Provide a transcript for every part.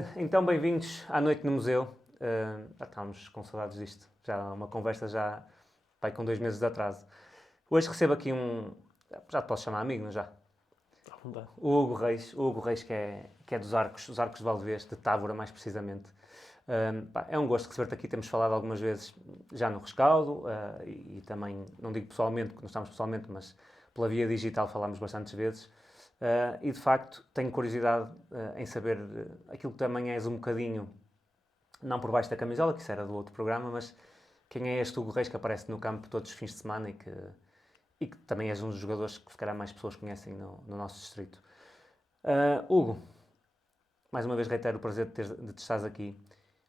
Olha, então bem-vindos à noite no museu. Já estávamos com saudades disto. Já uma conversa já vai com 2 meses de atraso. Hoje recebo aqui um. Já te posso chamar amigo, não já? À vontade. O Hugo Reis que é dos Arcos, os Arcos de Valdevez, de Távora mais precisamente. É um gosto receber-te aqui. Temos falado algumas vezes já no rescaldo e também, não digo pessoalmente, porque não estamos pessoalmente, mas pela via digital falámos bastantes vezes. E de facto tenho curiosidade em saber aquilo que também és um bocadinho, não por baixo da camisola, que isso era do outro programa, mas quem é este Hugo Reis que aparece no campo todos os fins de semana e que também és um dos jogadores que se calhar mais pessoas conhecem no nosso distrito. Hugo, mais uma vez reitero o prazer de te estares aqui.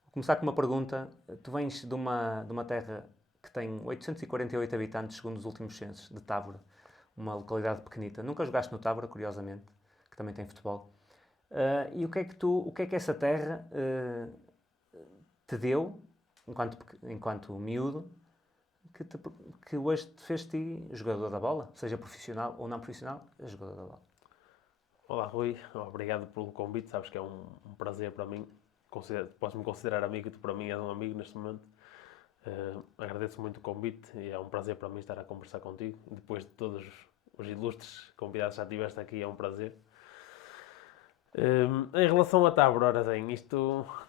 Vou começar com uma pergunta. Tu vens de uma terra que tem 848 habitantes, segundo os últimos censos, de Távora, uma localidade pequenita. Nunca jogaste no Távora, curiosamente, que também tem futebol. E o que é que essa terra te deu, enquanto miúdo, que, te- que hoje te fez ti jogador da bola, seja profissional ou não profissional, é jogador da bola. Olá, Rui. Obrigado pelo convite. Sabes que é um prazer para mim. Posso-me considerar amigo e tu para mim és um amigo neste momento. Agradeço muito o convite e é um prazer para mim estar a conversar contigo. Depois de todos os ilustres convidados que já tiveste aqui, é um prazer. Em relação a Távora, ora bem,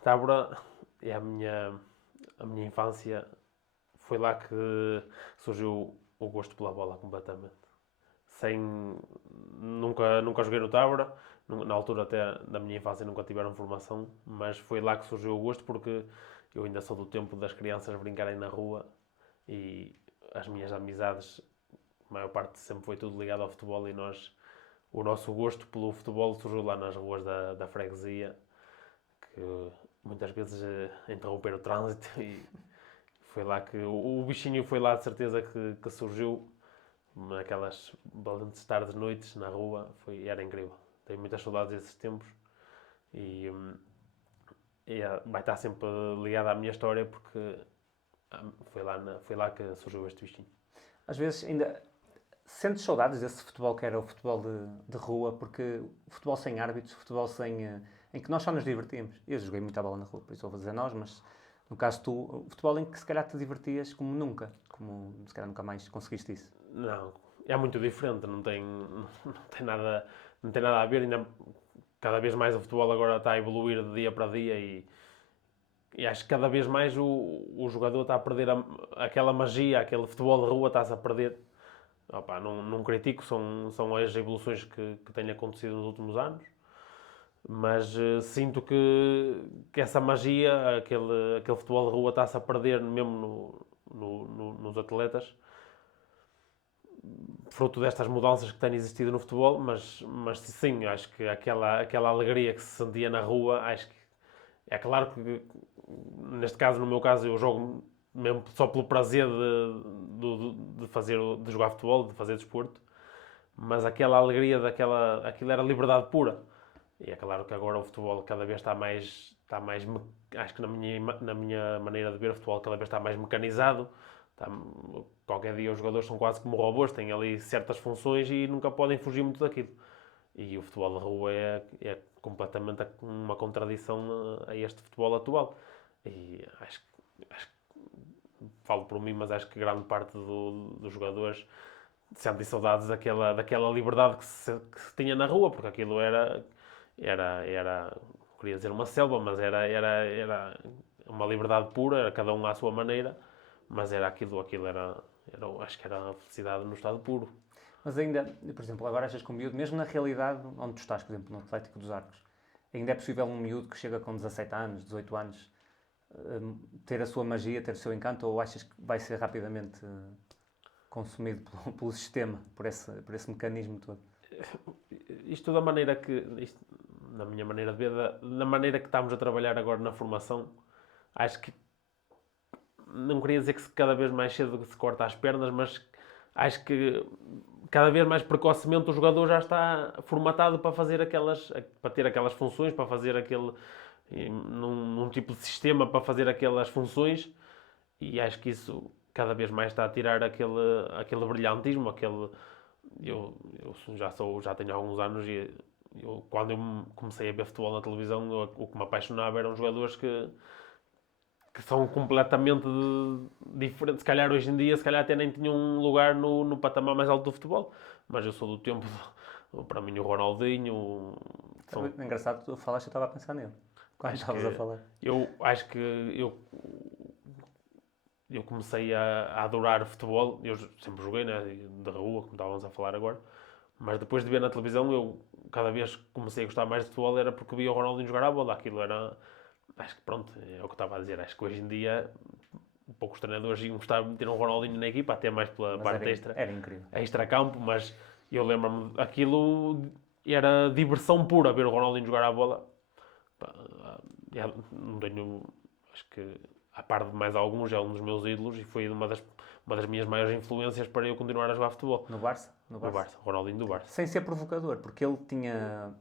Távora é a minha infância. Foi lá que surgiu o gosto pela bola completamente. Sem nunca joguei no Távora, na altura até da minha infância nunca tiveram formação, mas foi lá que surgiu o gosto porque eu ainda sou do tempo das crianças brincarem na rua e as minhas amizades, a maior parte sempre foi tudo ligado ao futebol e o nosso gosto pelo futebol surgiu lá nas ruas da freguesia, que muitas vezes interromper o trânsito e foi lá que o bichinho foi lá de certeza que surgiu naquelas valentes tardes, noites na rua, era incrível. Tenho muitas saudades desses tempos e, vai estar sempre ligado à minha história porque foi lá que surgiu este bichinho. Às vezes ainda sentes saudades desse futebol que era o futebol de rua, porque o futebol sem árbitros, o futebol em que nós só nos divertíamos. Eu joguei muita bola na rua, por isso vou dizer nós, mas no caso tu, o futebol em que se calhar te divertias como nunca, como se calhar nunca mais conseguiste isso. Não, é muito diferente, não tem nada a ver, ainda cada vez mais o futebol agora está a evoluir de dia para dia e acho que cada vez mais o jogador está a perder aquela magia, aquele futebol de rua está-se a perder. Opa, não critico, são as evoluções que têm acontecido nos últimos anos, mas sinto que essa magia, aquele futebol de rua está-se a perder mesmo nos atletas, fruto destas mudanças que têm existido no futebol, mas sim, acho que aquela alegria que se sentia na rua, acho que é claro que neste caso, no meu caso, eu jogo mesmo só pelo prazer de jogar futebol, de fazer desporto, mas aquela alegria aquilo era liberdade pura. E é claro que agora o futebol cada vez está mais acho que na minha maneira de ver o futebol cada vez está mais mecanizado. Está, qualquer dia os jogadores são quase como robôs, têm ali certas funções e nunca podem fugir muito daquilo. E o futebol de rua é completamente uma contradição a este futebol atual. E falo por mim, mas acho que grande parte dos jogadores sentem saudades daquela liberdade que se tinha na rua, porque aquilo era, queria dizer uma selva, mas era uma liberdade pura, era cada um à sua maneira, mas era aquilo acho que era a felicidade no estado puro. Mas ainda, por exemplo, agora achas que um miúdo, mesmo na realidade onde tu estás, por exemplo, no Atlético dos Arcos, ainda é possível um miúdo que chega com 17 anos, 18 anos, ter a sua magia, ter o seu encanto, ou achas que vai ser rapidamente consumido pelo sistema, por esse mecanismo todo? Isto da maneira na minha maneira de ver, da maneira que estamos a trabalhar agora na formação, acho que não queria dizer que cada vez mais cedo se corta as pernas, mas acho que cada vez mais precocemente o jogador já está formatado para ter aquelas funções, para fazer num tipo de sistema para fazer aquelas funções e acho que isso cada vez mais está a tirar aquele brilhantismo, eu já tenho alguns anos quando comecei a ver futebol na televisão, o que me apaixonava eram jogadores que são completamente diferentes. Se calhar hoje em dia, se calhar até nem tinham um lugar no patamar mais alto do futebol. Mas eu sou do tempo, para mim, o Ronaldinho. É engraçado, tu falaste, eu estava a pensar nele. Quando estavas a falar. Eu acho que eu comecei a adorar futebol. Eu sempre joguei, né, de rua, como estávamos a falar agora. Mas depois de ver na televisão, eu cada vez que comecei a gostar mais de futebol era porque via o Ronaldinho jogar a bola. Aquilo era. Acho que pronto, é o que eu estava a dizer. Acho que hoje em dia poucos treinadores iam gostar de meter um Ronaldinho na equipa, até mais pela parte extra. Era incrível. Extra-campo, mas eu lembro-me, aquilo era diversão pura ver o Ronaldinho jogar a bola. Não tenho, acho que a par de mais alguns, é um dos meus ídolos e foi uma das minhas maiores influências para eu continuar a jogar futebol. No Barça? No Barça, Ronaldinho do Barça. Sem ser provocador, porque ele tinha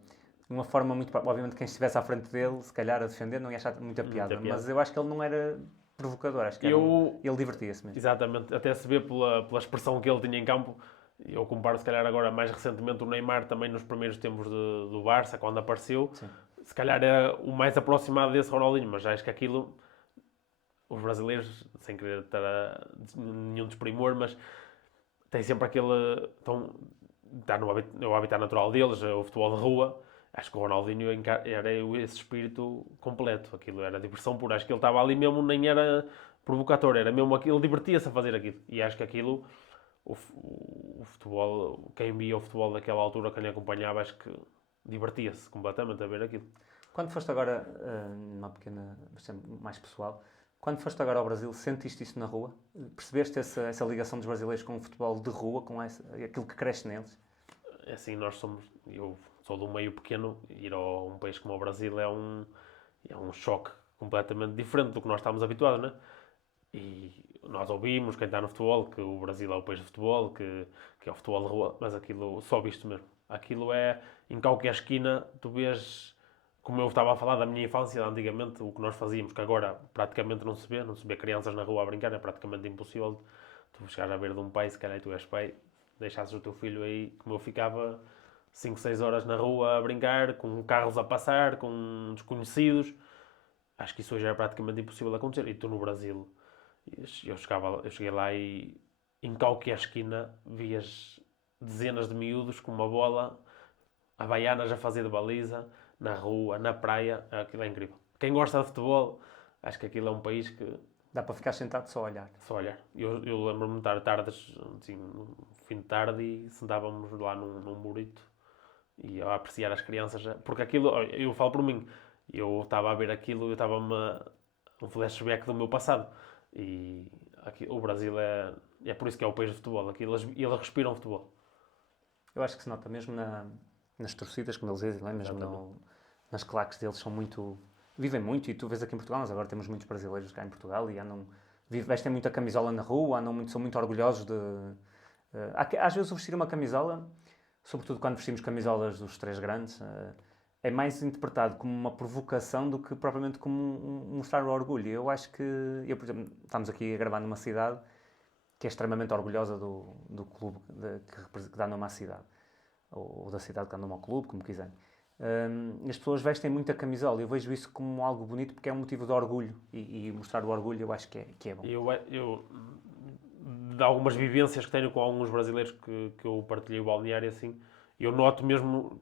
uma forma muito... Obviamente quem estivesse à frente dele, se calhar a defender, não ia achar muita piada. Mas eu acho que ele não era provocador, acho que ele divertia-se mesmo. Exatamente, até se vê pela expressão que ele tinha em campo. Eu comparo se calhar agora mais recentemente o Neymar também nos primeiros tempos do Barça, quando apareceu. Sim. Se calhar era o mais aproximado desse Ronaldinho, mas acho que aquilo, os brasileiros, sem querer estar nenhum desprimor, mas tem sempre aquele... está no habitat natural deles, o futebol de rua. Acho que o Ronaldinho era esse espírito completo. Aquilo era diversão pura. Acho que ele estava ali mesmo, nem era provocatório, era mesmo aquilo, ele divertia-se a fazer aquilo. E acho que aquilo, o futebol, quem via o futebol daquela altura, quem acompanhava, acho que divertia-se completamente a ver aquilo. Quando foste agora, numa pequena, mais pessoal, quando foste agora ao Brasil, sentiste isso na rua? Percebeste essa ligação dos brasileiros com o futebol de rua, com aquilo que cresce neles? É assim, eu sou de um meio pequeno, ir a um país como o Brasil é um choque completamente diferente do que nós estamos habituados, né? E nós ouvimos, quem está no futebol, que o Brasil é o país de futebol, que é o futebol de rua, mas aquilo, só visto mesmo. Aquilo é, em qualquer esquina, tu vês, como eu estava a falar da minha infância, antigamente, o que nós fazíamos, que agora praticamente não se vê crianças na rua a brincar, é praticamente impossível. Tu chegares a ver de um pai, se calhar tu és pai, deixasses o teu filho aí, como eu ficava 5, 6 horas na rua a brincar, com carros a passar, com desconhecidos. Acho que isso hoje é praticamente impossível de acontecer. E tu no Brasil, eu cheguei lá e em qualquer esquina vias dezenas de miúdos com uma bola, havaianas a fazer de baliza, na rua, na praia. Aquilo é incrível. Quem gosta de futebol, acho que aquilo é um país que... Dá para ficar sentado só a olhar. Só olhar. Eu lembro-me de estar tardes, assim, no fim de tarde, e sentávamos lá num murito e a apreciar as crianças. Porque aquilo, eu falo por mim, eu estava a ver aquilo, eu estava-me um flashback do meu passado. E aqui, o Brasil é por isso que é o país de futebol. Aqui eles respiram futebol. Eu acho que se nota mesmo nas torcidas, como eles dizem, é? Mesmo nas claques deles, são muito... Vivem muito, e tu vês aqui em Portugal, nós agora temos muitos brasileiros cá em Portugal e vestem muito a camisola na rua, são muito orgulhosos de... às vezes o vestir uma camisola, sobretudo quando vestimos camisolas dos três grandes, é mais interpretado como uma provocação do que propriamente como mostrar o orgulho. Eu acho que... por exemplo, estamos aqui a gravar numa cidade que é extremamente orgulhosa do clube que dá nome à cidade. Ou da cidade que dá nome ao clube, como quiserem. As pessoas vestem muito a camisola. Eu vejo isso como algo bonito porque é um motivo de orgulho. E mostrar o orgulho eu acho que é bom. Eu de algumas vivências que tenho com alguns brasileiros que eu partilhei o balneário, assim, eu noto mesmo...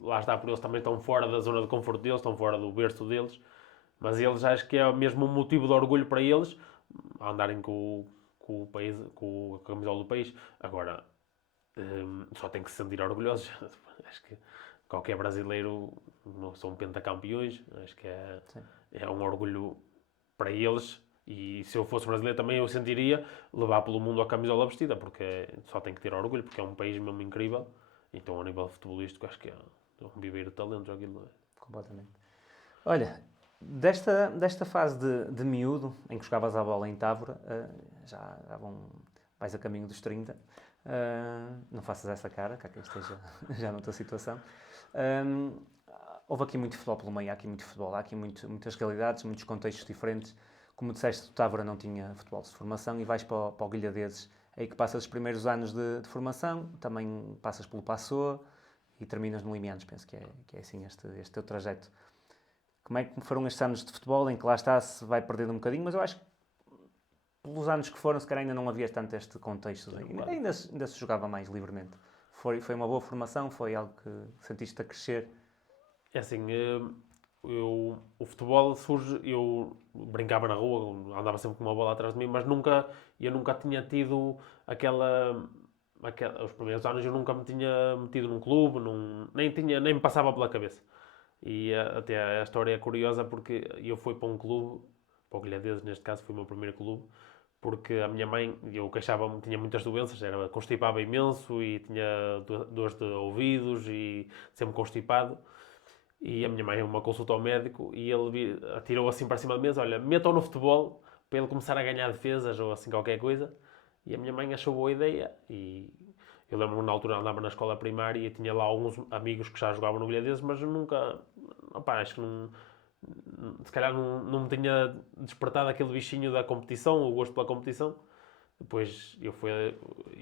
Lá está, por eles também estão fora da zona de conforto deles, estão fora do berço deles, mas eles acho que é mesmo um motivo de orgulho para eles andarem com a camisola do país. Agora, só tem que se sentir orgulhosos. Acho que qualquer brasileiro, não são pentacampeões, acho que é um orgulho para eles. E se eu fosse brasileiro também eu sentiria levar pelo mundo a camisola vestida, porque só tem que ter orgulho, porque é um país mesmo incrível. Então, a nível futebolístico, acho que é um viveiro de talentos aquilo. Completamente. Olha, desta fase de miúdo, em que jogavas a bola em Távora, já vais a caminho dos 30, não faças essa cara, que há quem esteja já noutra situação. Houve aqui muito futebol pelo meio, há aqui muito futebol, há aqui muitas realidades, muitos contextos diferentes. Como disseste, o Távora não tinha futebol de formação e vais para o Guilhadeses, aí que passas os primeiros anos de formação, também passas pelo Passou e terminas no Limianos, penso que é assim este teu trajeto. Como é que foram estes anos de futebol em que lá está, se vai perdendo um bocadinho, mas eu acho que pelos anos que foram, se calhar ainda não havia tanto este contexto, ainda se jogava mais livremente. Foi uma boa formação, foi algo que sentiste a crescer. É assim, o futebol surge, eu brincava na rua, andava sempre com uma bola atrás de mim, mas eu nunca tinha tido os primeiros anos eu nunca me tinha metido num clube, nem me passava pela cabeça. E até a história é curiosa porque eu fui para um clube, para o Guilherme, neste caso foi o meu primeiro clube, porque a minha mãe, eu queixava-me, tinha muitas doenças, constipava imenso e tinha dores de ouvidos e sempre constipado. E a minha mãe uma consulta ao médico e ele atirou assim para cima da mesa, olha, metam no futebol para ele começar a ganhar defesas ou assim qualquer coisa. E a minha mãe achou boa ideia e eu lembro-me na altura andava na escola primária e tinha lá alguns amigos que já jogavam no Vilhadeses, mas eu nunca, opá, acho que não, se calhar não me tinha despertado aquele bichinho da competição, o gosto pela competição. Depois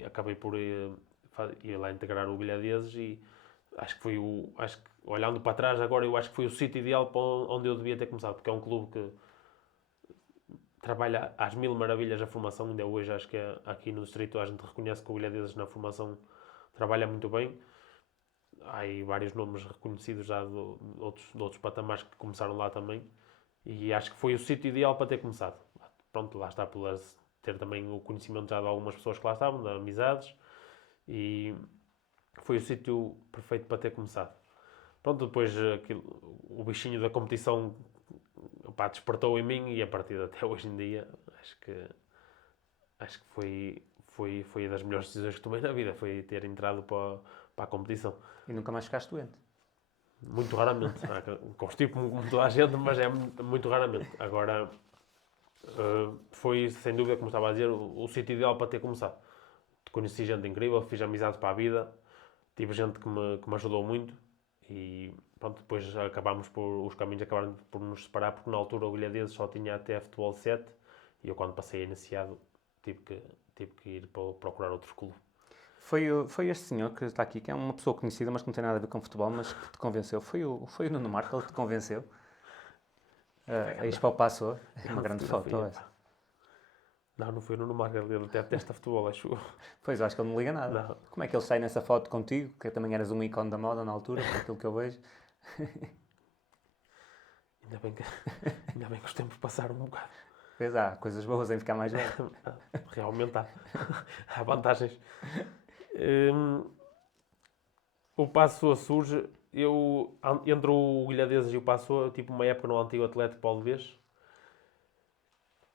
acabei por ir lá integrar o Vilhadeses e acho que olhando para trás agora, eu acho que foi o sítio ideal para onde eu devia ter começado, porque é um clube que trabalha às mil maravilhas a formação, ainda hoje acho que aqui no distrito a gente reconhece que o Vilhadeses na formação trabalha muito bem. Há aí vários nomes reconhecidos já de outros patamares que começaram lá também e acho que foi o sítio ideal para ter começado. Pronto, lá está por ter também o conhecimento já de algumas pessoas que lá estavam, de amizades, e foi o sítio perfeito para ter começado. Pronto, depois o bichinho da competição despertou em mim e a partir de até hoje em dia acho que foi das melhores decisões que tomei na vida, foi ter entrado para a competição. E nunca mais ficaste doente? Muito raramente. Constipo-me como toda a gente, mas é muito raramente. Agora, foi sem dúvida, como estava a dizer, o sítio ideal para ter começado. Conheci gente incrível, fiz amizades para a vida, tive gente que me ajudou muito e pronto, depois os caminhos acabaram por nos separar porque na altura o Guilhadeses só tinha até futebol 7 e eu quando passei a iniciado tive que ir procurar outro clube. Foi este senhor que está aqui, que é uma pessoa conhecida, mas que não tem nada a ver com futebol, mas que te convenceu. Foi o Nuno Marco que te convenceu. A ir para o Passo. É uma grande foto essa. Não foi o Nuno Marco, ele até detesta futebol, acho. Pois, eu acho que ele não liga nada. Não. Como é que ele sai nessa foto contigo, que também eras um ícone da moda na altura, por aquilo que eu vejo? Ainda bem que os tempos passaram um bocado. Pois há coisas boas em ficar mais velho. Realmente há vantagens. O Passo surge, entre o Guilhadeses e o Passo, tipo uma época no antigo Atlético Paulo Vez,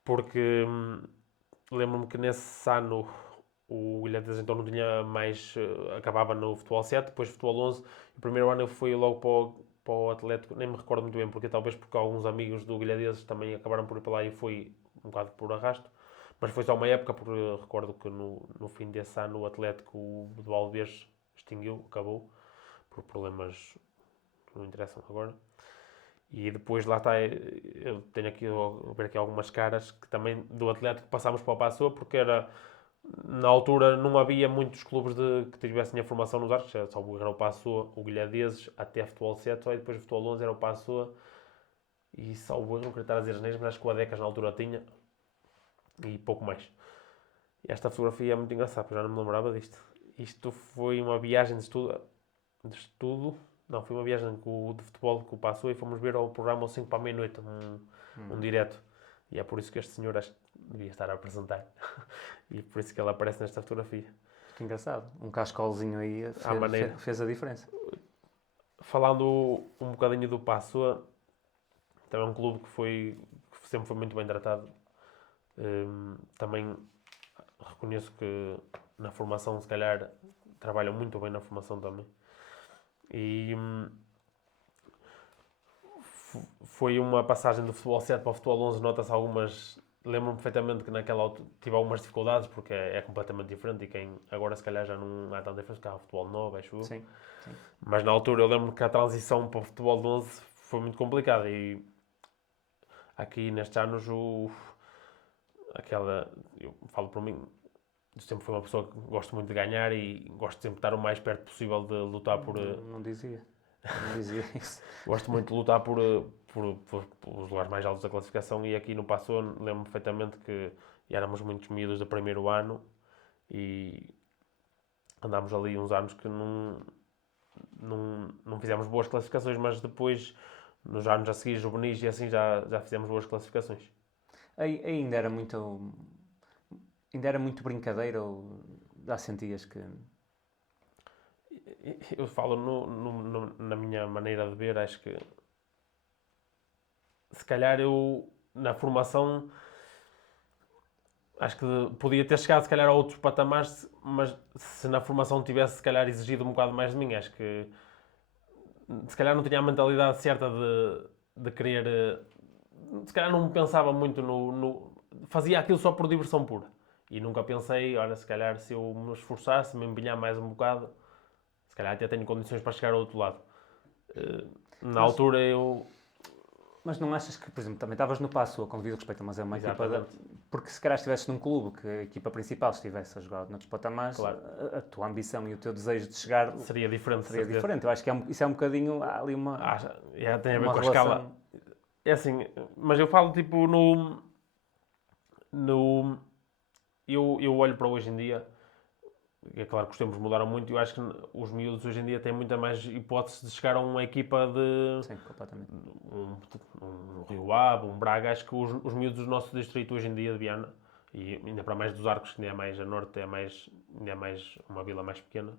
porque lembro-me que nesse ano o Guilhadeses então não tinha mais, acabava no futebol 7, depois futebol 11, o primeiro ano eu fui logo para o Atlético, nem me recordo muito bem porque talvez porque alguns amigos do Guilhadeses também acabaram por ir para lá e fui um bocado por arrasto, mas foi só uma época porque recordo que no fim desse ano o Atlético do Alves extinguiu, acabou, por problemas que não interessam agora. E depois lá está, eu tenho aqui a ver aqui algumas caras que também do Atlético passámos para o Passo porque na altura não havia muitos clubes que tivessem a formação nos arcos, só era o Passo, o Guilhadeses, até futebol 7, e depois o futebol 11 era o Passo e só o não queria estar a dizer as neiras, mas acho que o Adecas na altura tinha e pouco mais. E esta fotografia é muito engraçada, porque eu já não me lembrava disto. Isto foi uma viagem de estudo. Não, foi uma viagem de futebol que o passou e fomos ver ao programa às 5 para a meia-noite, um direto. E é por isso que este senhor acho que devia estar a apresentar. E por isso que ele aparece nesta fotografia. Que engraçado. Um cascolzinho aí fez a diferença. Falando um bocadinho do Passo, também é um clube que sempre foi muito bem tratado. Também reconheço que na formação, se calhar, trabalham muito bem na formação também. E foi uma passagem do futebol 7 para o futebol 11, nota-se algumas... Lembro-me perfeitamente que naquela altura tive algumas dificuldades porque é completamente diferente e quem agora se calhar já não há tanta diferença porque há o futebol 9, acho eu. Sim. Mas na altura eu lembro que a transição para o futebol 11 foi muito complicada e aqui nestes anos eu falo por mim, sempre fui uma pessoa que gosto muito de ganhar e gosto sempre de estar o mais perto possível de lutar por... Não dizia. Não dizia isso. Gosto muito de lutar por os lugares mais altos da classificação e aqui no Paçoa lembro-me perfeitamente que éramos muitos miúdos do primeiro ano e andámos ali uns anos que não fizemos boas classificações, mas depois, nos anos a seguir, juvenis e assim, já fizemos boas classificações. Ainda era muito... Ainda era muito brincadeira ou já sentias que... Eu falo na minha maneira de ver, acho que se calhar eu na formação acho que podia ter chegado se calhar a outros patamares, mas se na formação tivesse se calhar exigido um bocado mais de mim, acho que se calhar não tinha a mentalidade certa de querer, se calhar não pensava muito fazia aquilo só por diversão pura e nunca pensei, olha, se calhar se eu me esforçasse, me empenhar mais um bocado, se calhar até tenho condições para chegar ao outro lado. Na altura eu... Mas não achas que, por exemplo, também estavas no Paçoa, com devido respeito, mas é uma equipa... Exatamente. Porque se calhar estivesses num clube que a equipa principal estivesse a jogar noutros patamares, Claro. a tua ambição e o teu desejo de chegar Seria diferente. seria diferente. Eu acho que isso é um bocadinho... Há ali uma... Tem a ver uma com a relação... escala. É assim, mas eu falo tipo eu olho para hoje em dia, é claro que os tempos mudaram muito e eu acho que os miúdos hoje em dia têm muita mais hipótese de chegar a uma equipa de Sim, completamente. um Rio Ave, um Braga. Acho que os miúdos do nosso distrito hoje em dia de Viana, e ainda para mais dos Arcos, que ainda é mais a norte, ainda é mais uma vila mais pequena,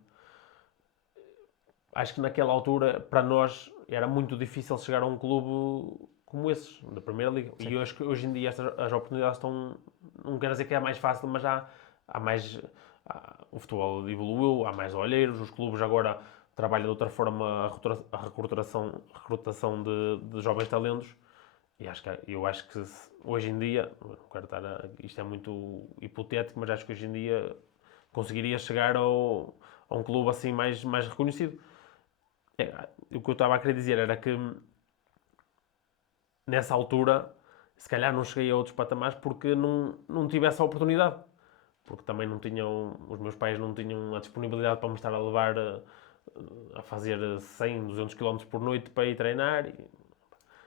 acho que naquela altura, para nós, era muito difícil chegar a um clube como esses, da Primeira Liga. Sim. E hoje em dia as oportunidades estão... Não quero dizer que é mais fácil, mas há mais... o futebol evoluiu, há mais olheiros, os clubes agora trabalham de outra forma a recrutação de jovens talentos. E eu acho que hoje em dia, não quero isto é muito hipotético, mas acho que hoje em dia conseguiria chegar a um clube assim mais reconhecido. O que eu estava a querer dizer era que nessa altura se calhar não cheguei a outros patamares porque não tive essa oportunidade, porque também os meus pais não tinham a disponibilidade para me estar a levar a fazer 100, 200 km por noite para ir treinar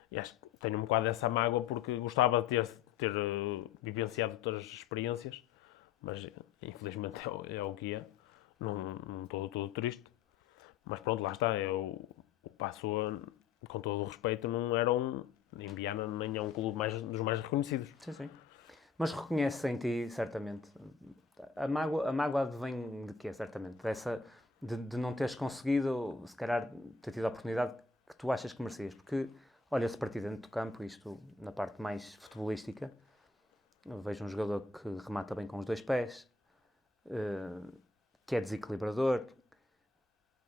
e acho que tenho um bocado dessa mágoa porque gostava de ter vivenciado outras experiências, mas infelizmente é o que é, não estou todo triste. Mas pronto, lá está, o Paçoa, com todo o respeito, não era em Viana nem é um clube dos mais reconhecidos. Sim, sim. Mas reconheces em ti, certamente. A mágoa advém de quê, certamente? De não teres conseguido, se calhar, ter tido a oportunidade que tu achas que merecias. Porque olha-se para ti dentro do campo, isto na parte mais futebolística, eu vejo um jogador que remata bem com os dois pés, que é desequilibrador,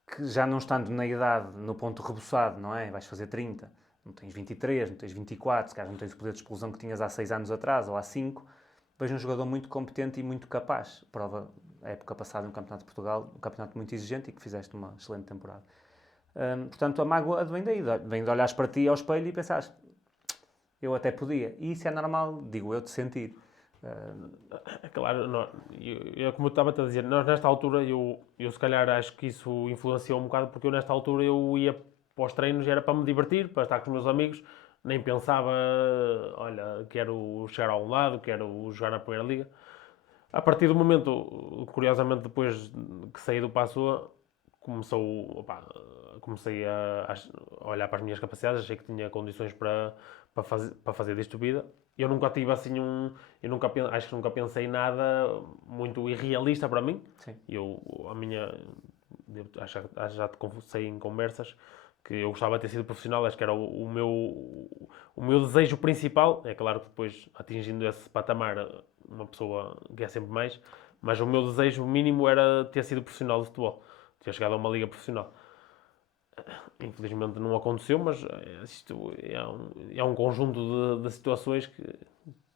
que já não estando na idade, no ponto rebuçado, não é? Vais fazer 30, não tens 23, não tens 24, se calhar não tens o poder de explosão que tinhas há 6 anos atrás ou há 5. Vejo um jogador muito competente e muito capaz. Prova a época passada no Campeonato de Portugal, um campeonato muito exigente e que fizeste uma excelente temporada. Portanto, a mágoa vem daí, vem de olhares para ti ao espelho e pensares, eu até podia. E isso é normal, digo eu, de sentir. Claro, como eu estava-te a dizer, nós nesta altura, eu se calhar acho que isso influenciou um bocado, porque eu nesta altura eu ia para os treinos, era para me divertir, para estar com os meus amigos, nem pensava, olha, quero chegar a um lado, quero jogar na Primeira Liga. A partir do momento, curiosamente, depois que saí do Paçoa, comecei a olhar para as minhas capacidades, achei que tinha condições para fazer disto vida. Eu nunca tive assim acho que nunca pensei nada muito irrealista para mim. Sim. Já te confessei em conversas que eu gostava de ter sido profissional, acho que era o meu desejo principal. É claro que depois, atingindo esse patamar, uma pessoa quer sempre mais, mas o meu desejo mínimo era ter sido profissional de futebol, ter chegado a uma liga profissional. Infelizmente não aconteceu, mas isto é um conjunto de situações que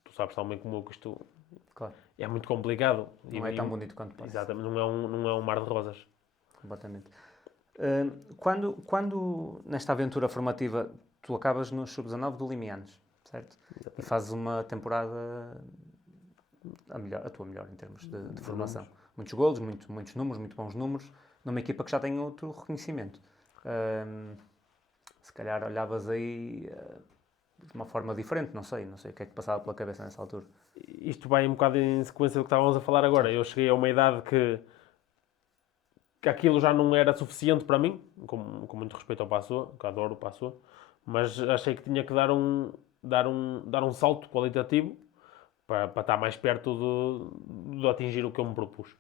tu sabes tão bem como eu que isto Claro. é muito complicado. Não é tão bonito quanto parece. Exatamente, não é um mar de rosas. Completamente. Quando nesta aventura formativa tu acabas no Sub-19 do Limianos, certo? E fazes uma temporada a tua melhor em termos de formação. Muitos golos, muitos números, muito bons números, numa equipa que já tem outro reconhecimento. Se calhar olhavas aí de uma forma diferente, não sei o que é que passava pela cabeça nessa altura. Isto vai um bocado em sequência do que estávamos a falar agora. Eu cheguei a uma idade que aquilo já não era suficiente para mim, com muito respeito ao Passoa, que adoro o Passoa, mas achei que tinha que dar um salto qualitativo para estar mais perto de atingir o que eu me propus.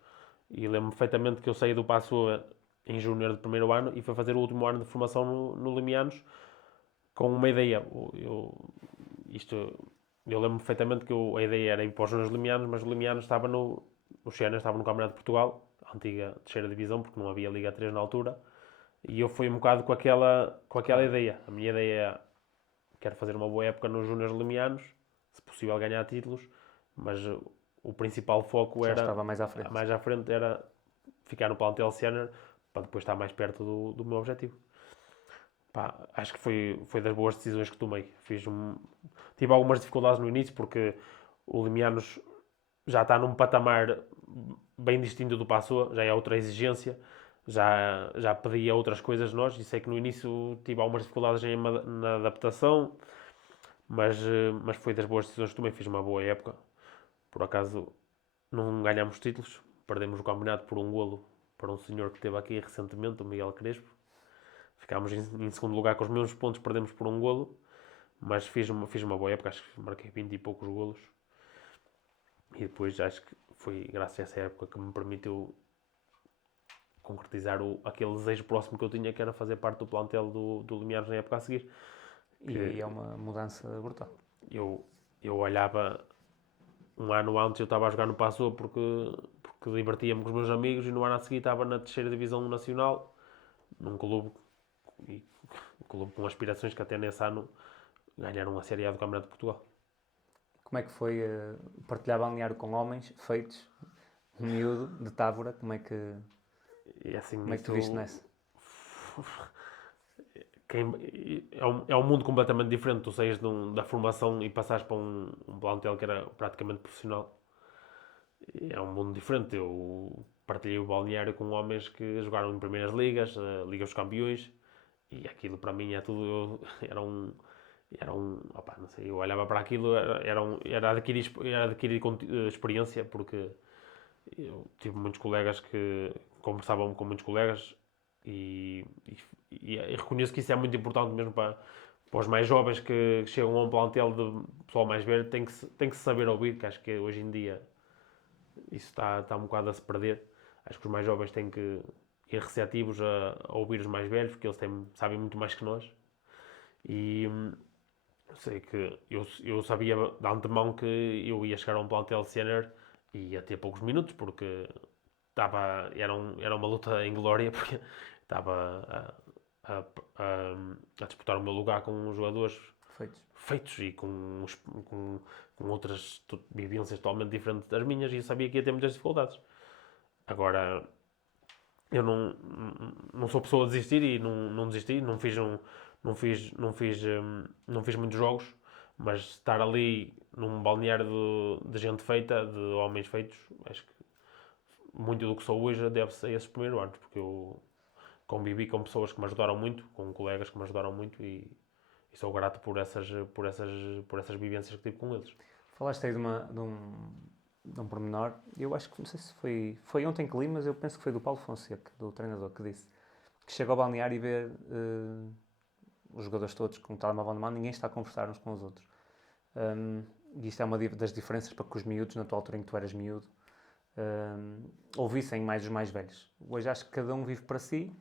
E lembro-me perfeitamente que eu saí do Passoa em júnior de primeiro ano e fui fazer o último ano de formação no Limianos com uma ideia. Eu lembro perfeitamente que a ideia era ir para os Júniores Limianos, mas o Limianos estava o Xena estava no Campeonato de Portugal, a antiga terceira divisão, porque não havia Liga 3 na altura, e eu fui um bocado com aquela ideia. A minha ideia é, quero fazer uma boa época nos Júniores Limianos, se possível ganhar títulos, mas o principal foco Já era, estava mais à frente. era ficar no plantel sénior, para depois estar mais perto do meu objetivo. Pá, acho que foi das boas decisões que tomei. Tive algumas dificuldades no início, porque o Limianos já está num patamar bem distinto do Passoa, já é outra exigência, já pedia outras coisas de nós, e sei que no início tive algumas dificuldades na adaptação, mas foi das boas decisões que tomei. Fiz uma boa época. Por acaso não ganhámos títulos, perdemos o campeonato por um golo para um senhor que esteve aqui recentemente, o Miguel Crespo. Ficámos em segundo lugar com os mesmos pontos, perdemos por um golo, mas fiz uma boa época, acho que marquei 20 e poucos golos. E depois acho que foi graças a essa época que me permitiu concretizar aquele desejo próximo que eu tinha, que era fazer parte do plantel do Limiares na época a seguir. E é uma mudança brutal. Eu olhava, um ano antes eu estava a jogar no Passoa porque divertia-me com os meus amigos, e no ano a seguir estava na terceira divisão nacional, num clube com aspirações que até nesse ano ganharam a Série A do Campeonato de Portugal. Como é que foi partilhar balneário com homens feitos, miúdo, de Távora? Como é que tu viste nessa? É um mundo completamente diferente. Tu saís da formação e passares para um plantel que era praticamente profissional. É um mundo diferente. Eu partilhei o balneário com homens que jogaram em primeiras ligas, Liga dos Campeões, e aquilo para mim é tudo. Opa, não sei, eu olhava para aquilo, era adquirir experiência, porque eu tive muitos colegas que conversavam com muitos colegas, e reconheço que isso é muito importante mesmo para os mais jovens que chegam a um plantel de pessoal mais velho. Tem que se saber ouvir, que acho que hoje em dia isso está um bocado a se perder. Acho que os mais jovens têm que ir receptivos a ouvir os mais velhos, porque eles sabem muito mais que nós. E sei que eu sabia de antemão que eu ia chegar a um plantel sénior e ia ter poucos minutos, porque era uma luta em glória, porque estava a disputar o meu lugar com jogadores feitos e com outras vivências totalmente diferentes das minhas, e eu sabia que ia ter muitas dificuldades. Agora, eu não sou pessoa a desistir, e não desisti, não fiz muitos jogos, mas estar ali num balneário de gente feita, de homens feitos, acho que muito do que sou hoje deve-se a esses primeiros anos, porque eu convivi com pessoas que me ajudaram muito, com colegas que me ajudaram muito, e sou grato por essas vivências que tive com eles. Falaste aí de um pormenor, eu acho que, não sei se foi ontem que li, mas eu penso que foi do Paulo Fonseca, do treinador, que disse que chega ao balneário e vê os jogadores todos com o telemóvel na mão, ninguém está a conversar uns com os outros. E isto é uma das diferenças para que os miúdos, na tua altura em que tu eras miúdo, ouvissem mais os mais velhos. Hoje acho que cada um vive para si,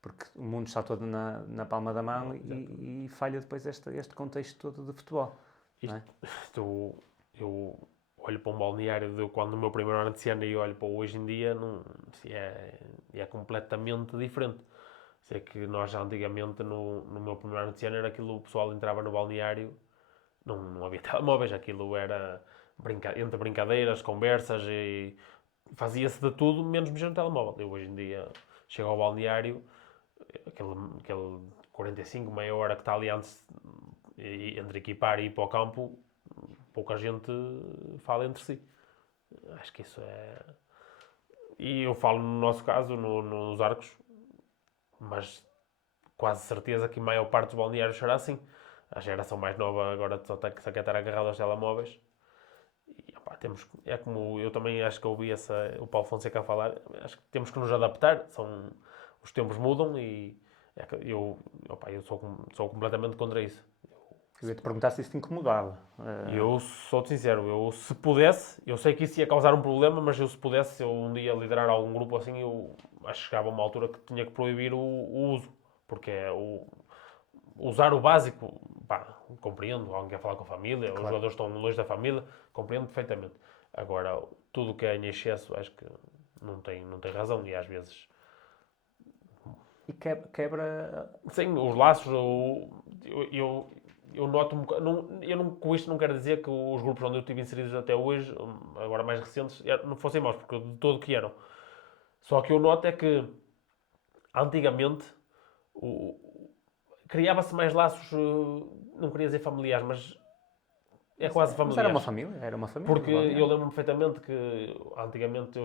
porque o mundo está todo na palma da mão, e falha depois este contexto todo de futebol. Eu olho para um balneário de quando no meu primeiro ano de cena e olho para hoje em dia, é completamente diferente. Sei que nós antigamente, no meu primeiro ano de cena, era aquilo: o pessoal entrava no balneário, não havia telemóveis, aquilo era entre brincadeiras, conversas, e fazia-se de tudo menos mexer no telemóvel. Eu hoje em dia chego ao balneário, aquele 45, meia hora que está ali antes, entre equipar e ir para o campo, pouca gente fala entre si. Acho que isso é... E eu falo no nosso caso, nos Arcos, mas quase certeza que a maior parte dos balneários será assim. A geração mais nova agora só quer estar agarrada aos telemóveis. E, opá, é como eu também acho que ouvi o Paulo Fonseca a falar, acho que temos que nos adaptar, os tempos mudam e eu sou completamente contra isso. Eu ia te perguntar se isso te incomodava. Eu sou-te sincero, eu se pudesse, eu sei que isso ia causar um problema, mas eu se pudesse, se eu um dia liderar algum grupo assim, eu acho que chegava a uma altura que tinha que proibir o uso, porque usar o básico, pá, compreendo, alguém quer falar com a família, os jogadores estão longe da família, compreendo perfeitamente. Agora, tudo o que é em excesso, acho que não tem razão e às vezes... E quebra. Sim, os laços, eu noto um bocado, com isto não quero dizer que os grupos onde eu estive inseridos até hoje, agora mais recentes, não fossem maus, porque de todo que eram. Só que eu noto é que, antigamente, criava-se mais laços, não queria dizer familiares, mas é quase Mas era uma familiares. família, era uma família. Porque no balneário. eu lembro-me perfeitamente que antigamente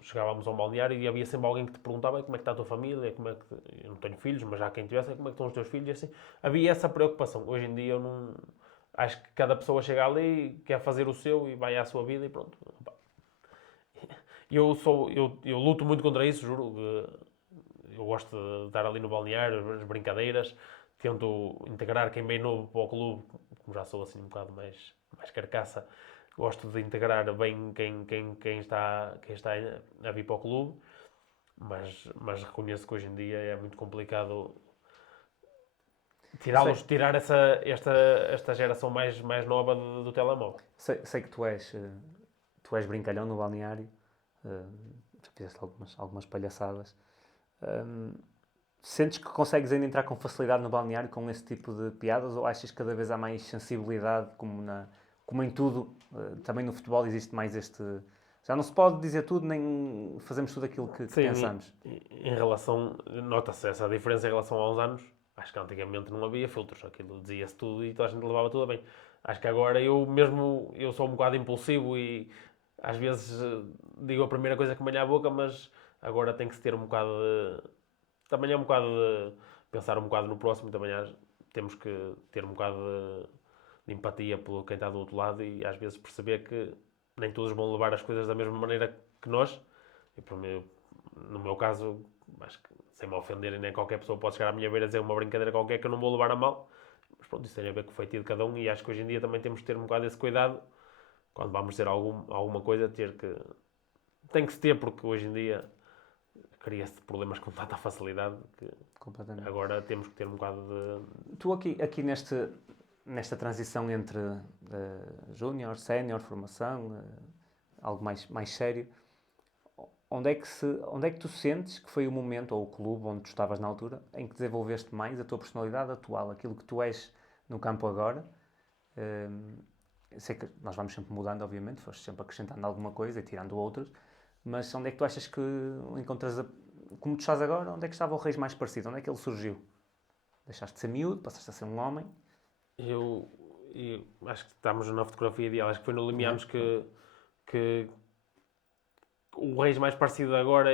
chegávamos a um balneário e havia sempre alguém que te perguntava como é que está a tua família, como é que... Eu não tenho filhos, mas já quem tivesse, como é que estão os teus filhos, e assim. Havia essa preocupação. Hoje em dia eu não... Acho que cada pessoa chega ali, quer fazer o seu e vai à sua vida e pronto. Eu luto muito contra isso, juro. Eu gosto de estar ali no balneário, as brincadeiras, tento integrar quem vem novo para o clube, como já sou assim um bocado mais carcaça, gosto de integrar bem quem está a vir para o clube, mas reconheço que hoje em dia é muito complicado tirar esta geração mais nova do telemóvel. Sei que tu és brincalhão no balneário, já fizeste algumas palhaçadas. Sentes que consegues ainda entrar com facilidade no balneário com esse tipo de piadas ou achas que cada vez há mais sensibilidade, como em tudo, também no futebol existe mais este... Já não se pode dizer tudo, nem fazemos tudo aquilo que Sim, pensamos. em relação, nota-se essa diferença em relação a uns anos. Acho que antigamente não havia filtros, aquilo dizia-se tudo e toda a gente levava tudo bem. Acho que agora eu sou um bocado impulsivo e às vezes digo a primeira coisa que me vem à boca, mas agora tem que se ter um bocado de... Também é um bocado de pensar um bocado no próximo, também temos que ter um bocado de empatia pelo quem está do outro lado e às vezes perceber que nem todos vão levar as coisas da mesma maneira que nós. E para mim, no meu caso, acho que sem me ofenderem, nem qualquer pessoa pode chegar à minha beira a dizer uma brincadeira qualquer que eu não vou levar a mal. Mas pronto, isso tem a ver com o feitio de cada um e acho que hoje em dia também temos que ter um bocado esse cuidado quando vamos dizer alguma coisa, tem que se ter, porque hoje em dia cria-se problemas com tanta facilidade que agora temos que ter um bocado de... Tu aqui nesta transição entre júnior, sénior, formação, algo mais sério, onde é que tu sentes que foi o momento, ou o clube onde tu estavas na altura, em que desenvolveste mais a tua personalidade atual, aquilo que tu és no campo agora? Sei que nós vamos sempre mudando, obviamente, foste sempre acrescentando alguma coisa e tirando outras, mas onde é que tu achas que encontras, como tu estás agora, onde é que estava o Reis mais parecido? Onde é que ele surgiu? Deixaste de ser miúdo, passaste a ser um homem? Eu acho que estamos na fotografia ideal. Acho que foi no Limianos que o Reis mais parecido agora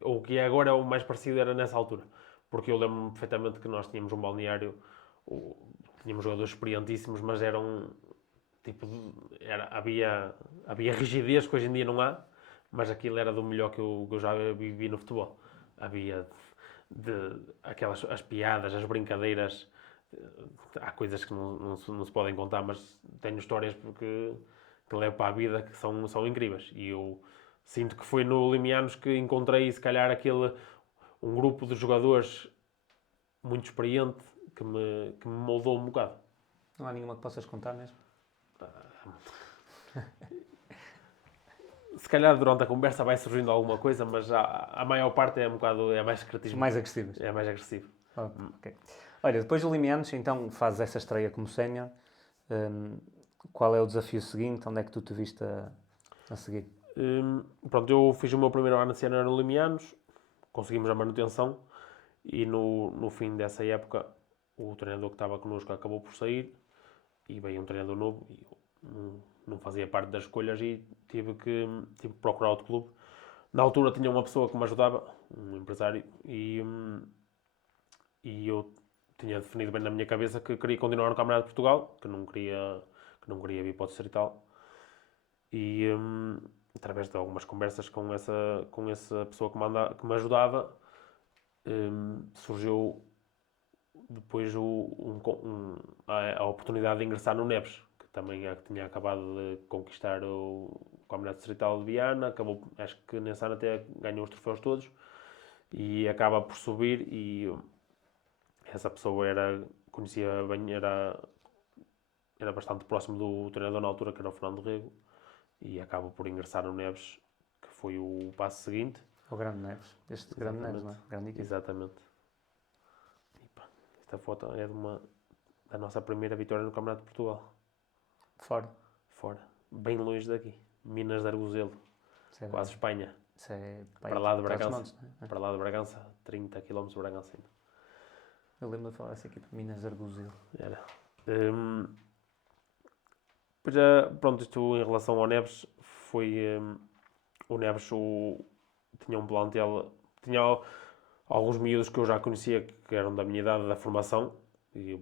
o que é agora é o mais parecido era nessa altura. Porque eu lembro-me perfeitamente que nós tínhamos um balneário, tínhamos jogadores experientíssimos, mas eram tipo, havia rigidez que hoje em dia não há, mas aquilo era do melhor que eu já vivi no futebol. Havia as piadas, as brincadeiras, há coisas que não se podem contar, mas tenho histórias que levo para a vida que são incríveis. E eu sinto que foi no Limianos que encontrei, se calhar, um grupo de jogadores muito experiente que me moldou um bocado. Não há nenhuma que possas contar mesmo? Se calhar durante a conversa vai surgindo alguma coisa, mas a maior parte é mais criativo. Mais agressivos. É mais agressivo. Okay. Olha, depois do Limianos, então fazes essa estreia como sénior. Qual é o desafio seguinte? Onde é que tu te viste a seguir? Pronto, eu fiz o meu primeiro ano de sénior no Limianos, conseguimos a manutenção e no fim dessa época o treinador que estava connosco acabou por sair e veio um treinador novo e eu não fazia parte das escolhas e tive que procurar outro clube. Na altura tinha uma pessoa que me ajudava, um empresário, e eu tinha definido bem na minha cabeça que queria continuar no Campeonato de Portugal, que não queria vir para o Distrital. E através de algumas conversas com essa pessoa que me ajudava, surgiu depois a oportunidade de ingressar no Neves, que também tinha acabado de conquistar o Campeonato Distrital de Viana, acabou, acho que nesse ano até ganhou os troféus todos, e acaba por subir, e essa pessoa conhecia bem, era bastante próximo do treinador na altura, que era o Fernando Rego, e acaba por ingressar no Neves, que foi o passo seguinte. O Grande Neves. Este Grande Neves, não é? Grande equipe. Exatamente. E, pá, esta foto é da nossa primeira vitória no Campeonato de Portugal. Fora. Bem longe daqui. Minas de Arguzelo. Quase Espanha. Isso é para lá de Bragança. Montes, não é? Para lá de Bragança. 30 km de Bragança ainda. Eu lembro de falar dessa equipe. Minas de Arguzelo. Era. Pronto, isto em relação ao Neves, foi... o Neves tinha um plantel... Tinha alguns miúdos que eu já conhecia, que eram da minha idade, da formação,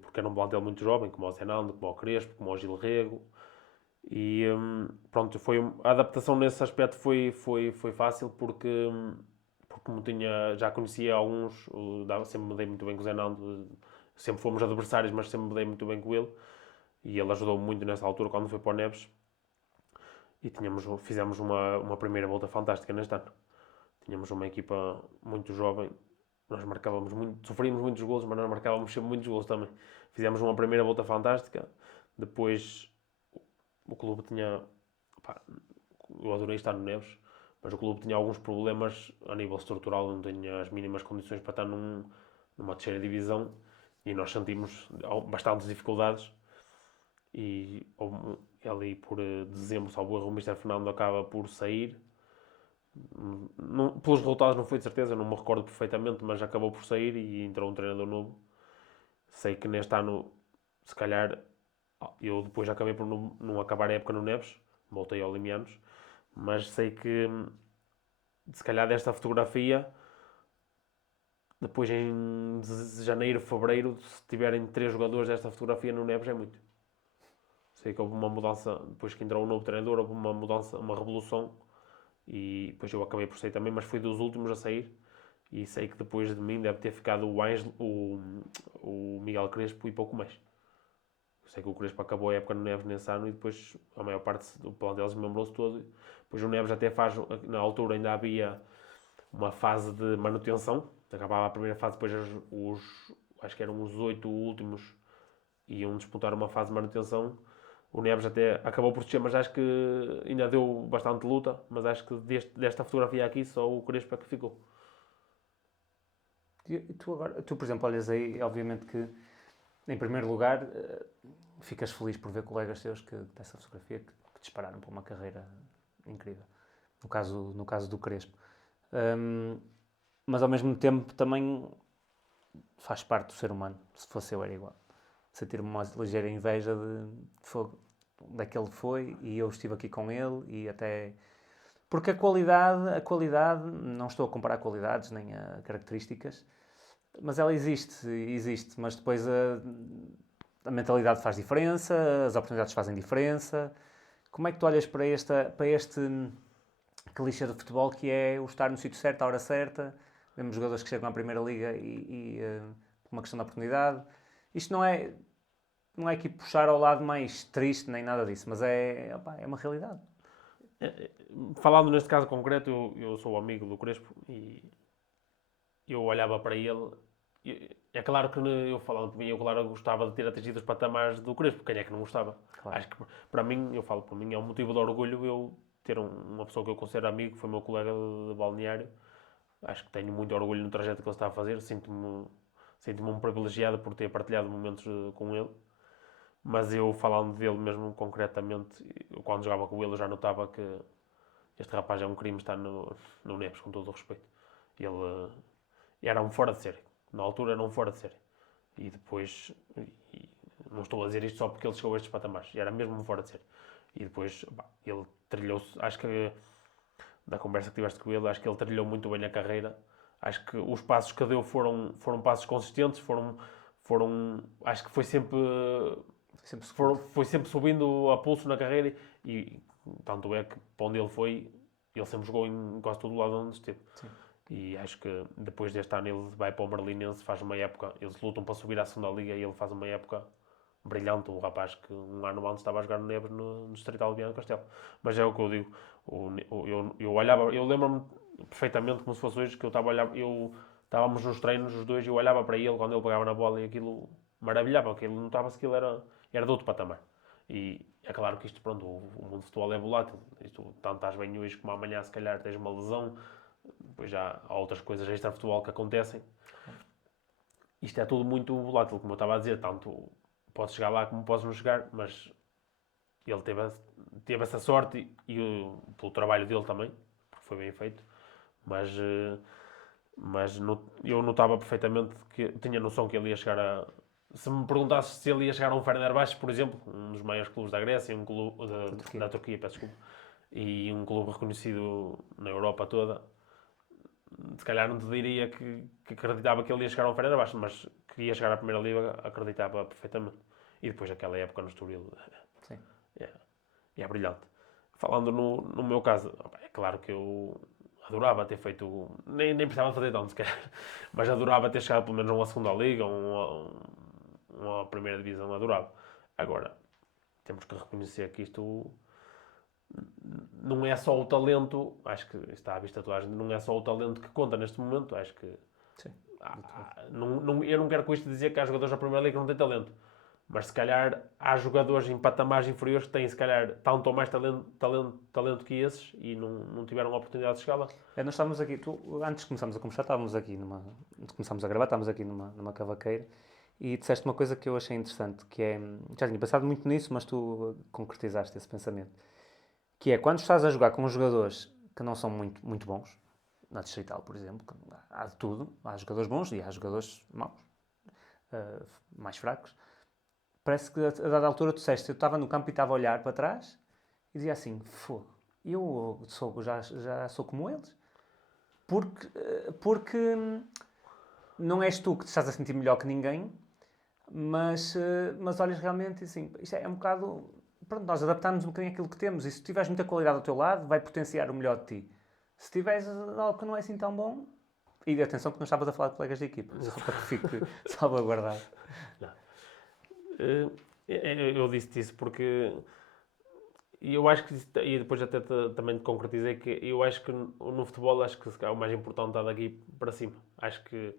porque era um plantel muito jovem, como o Zenaldo, como o Crespo, como o Gil Rego. E pronto, a adaptação nesse aspecto foi fácil, porque como já conhecia alguns, sempre me dei muito bem com o Zenaldo, sempre fomos adversários, mas sempre me dei muito bem com ele. E ele ajudou-me muito nessa altura, quando foi para o Neves. E fizemos uma primeira volta fantástica neste ano. Tínhamos uma equipa muito jovem, nós marcávamos muito, sofríamos muitos golos, mas nós marcávamos sempre muitos golos também. Fizemos uma primeira volta fantástica, depois o clube tinha... eu adorei estar no Neves, mas o clube tinha alguns problemas a nível estrutural, não tinha as mínimas condições para estar numa terceira divisão, e nós sentimos bastantes dificuldades. E ali por dezembro, salvo erro, o Mr. Fernando acaba por sair. Pelos resultados não foi de certeza, não me recordo perfeitamente, mas acabou por sair e entrou um treinador novo. Sei que neste ano, se calhar, eu depois acabei por não acabar a época no Neves, voltei ao Limianos, mas sei que se calhar desta fotografia, depois em janeiro, fevereiro, se tiverem 3 jogadores desta fotografia no Neves, é muito. Sei que houve uma mudança, depois que entrou um novo treinador, houve uma mudança, uma revolução, e depois eu acabei por sair também, mas fui dos últimos a sair, e sei que depois de mim deve ter ficado o Miguel Crespo e pouco mais. Sei que o Crespo acabou a época no Neves nesse ano, e depois a maior parte do plantel desmembrou-se todo. Depois o Neves até na altura ainda havia uma fase de manutenção, acabava a primeira fase, depois acho que eram os 8 últimos iam disputar uma fase de manutenção. O Neves até acabou por descer, mas acho que ainda deu bastante luta. Mas acho que desta fotografia aqui só o Crespo é que ficou. E tu, por exemplo, olhas aí, obviamente que, em primeiro lugar, ficas feliz por ver colegas teus dessa fotografia que dispararam para uma carreira incrível. No caso do Crespo. Mas ao mesmo tempo também faz parte do ser humano. Se fosse eu era igual. Sentir-me uma ligeira inveja daquele foi, e eu estive aqui com ele, e até... Porque a qualidade, não estou a comparar qualidades nem a características, mas ela existe, mas depois a mentalidade faz diferença, as oportunidades fazem diferença. Como é que tu olhas para este clichê do futebol, que é o estar no sítio certo, à hora certa? Vemos jogadores que chegam à Primeira Liga e por uma questão de oportunidade. Isto não é aqui puxar ao lado mais triste, nem nada disso, mas é uma realidade. Falando neste caso concreto, eu sou amigo do Crespo e eu olhava para ele. É claro que eu falando por mim, eu gostava de ter atingido os patamares do Crespo. Quem é que não gostava? Claro. Acho que para mim, eu falo por mim, é um motivo de orgulho eu ter uma pessoa que eu considero amigo, que foi meu colega de balneário. Acho que tenho muito orgulho no trajeto que ele está a fazer. Sinto-me um privilegiado por ter partilhado momentos com ele. Mas eu, falando dele mesmo concretamente, quando jogava com ele, eu já notava que este rapaz é um crime estar no Neves, com todo o respeito. Ele era um fora de série. Na altura era um fora de série. E depois, não estou a dizer isto só porque ele chegou a estes patamares, era mesmo um fora de série. E depois, ele trilhou-se, acho que, da conversa que tiveste com ele, acho que ele trilhou muito bem a carreira. Acho que os passos que deu foram passos consistentes, acho que foi sempre subindo a pulso na carreira e tanto é que para onde ele foi, ele sempre jogou em quase todo o lado onde esteve. Sim. E acho que depois deste ano ele vai para o Marlinense, faz uma época, eles lutam para subir à segunda liga e ele faz uma época brilhante, um rapaz que um ano antes estava a jogar no Neves no Distrital de Viana do Castelo. Mas é o que eu digo, eu lembro-me perfeitamente como se fosse hoje que eu estava a olhar, estávamos nos treinos os dois e eu olhava para ele quando ele pegava na bola e aquilo maravilhava, que ele notava-se que ele era de outro patamar. E é claro que isto, pronto, o mundo do futebol é volátil. Isto, tanto estás bem hoje como amanhã, se calhar tens uma lesão. Depois já há outras coisas extra-futebol que acontecem. Isto é tudo muito volátil, como eu estava a dizer. Tanto podes chegar lá como podes não chegar, mas ele teve essa sorte pelo trabalho dele também, porque foi bem feito. Mas eu notava perfeitamente que tinha noção que ele ia chegar a. Se me perguntasses se ele ia chegar a um Fenerbahçe, por exemplo, um dos maiores clubes da Grécia, um clube da Turquia, peço desculpa, e um clube reconhecido na Europa toda, se calhar não te diria que acreditava que ele ia chegar a um Fenerbahçe, mas que ia chegar à Primeira Liga, acreditava perfeitamente. E depois aquela época no Estoril, Sim. é brilhante. Falando no meu caso, é claro que eu adorava ter feito, nem precisava fazer tanto, se calhar, mas adorava ter chegado pelo menos a uma segunda liga, uma primeira divisão, adorava. Agora, temos que reconhecer que isto não é só o talento, acho que está à vista toda a gente, não é só o talento que conta neste momento, acho que Sim. eu não quero com isto dizer que há jogadores da Primeira Liga que não têm talento, mas se calhar há jogadores em patamares inferiores que têm se calhar tanto ou mais talento que esses e não tiveram a oportunidade de chegar lá. Nós estávamos aqui, antes de começarmos a conversar, antes de começarmos a gravar, estávamos aqui numa cavaqueira e disseste uma coisa que eu achei interessante, que é, já tinha pensado muito nisso, mas tu concretizaste esse pensamento, que é quando estás a jogar com jogadores que não são muito bons, na Distrital, por exemplo, há de tudo, há jogadores bons e há jogadores maus, mais fracos. Parece que a dada altura tu disseste, eu estava no campo e estava a olhar para trás e dizia assim, fogo, já sou como eles. Porque não és tu que te estás a sentir melhor que ninguém, mas olhas realmente assim, isto é um bocado. Pronto, nós adaptamos um bocadinho aquilo que temos e se tiveres muita qualidade ao teu lado, vai potenciar o melhor de ti. Se tiveres algo que não é assim tão bom, e atenção que não estavas a falar de colegas de equipa, só para que fique salvaguardado. Eu disse isso porque eu acho que, e depois até também te concretizei, que eu acho que no futebol acho que é o mais importante estar daqui para cima. Acho que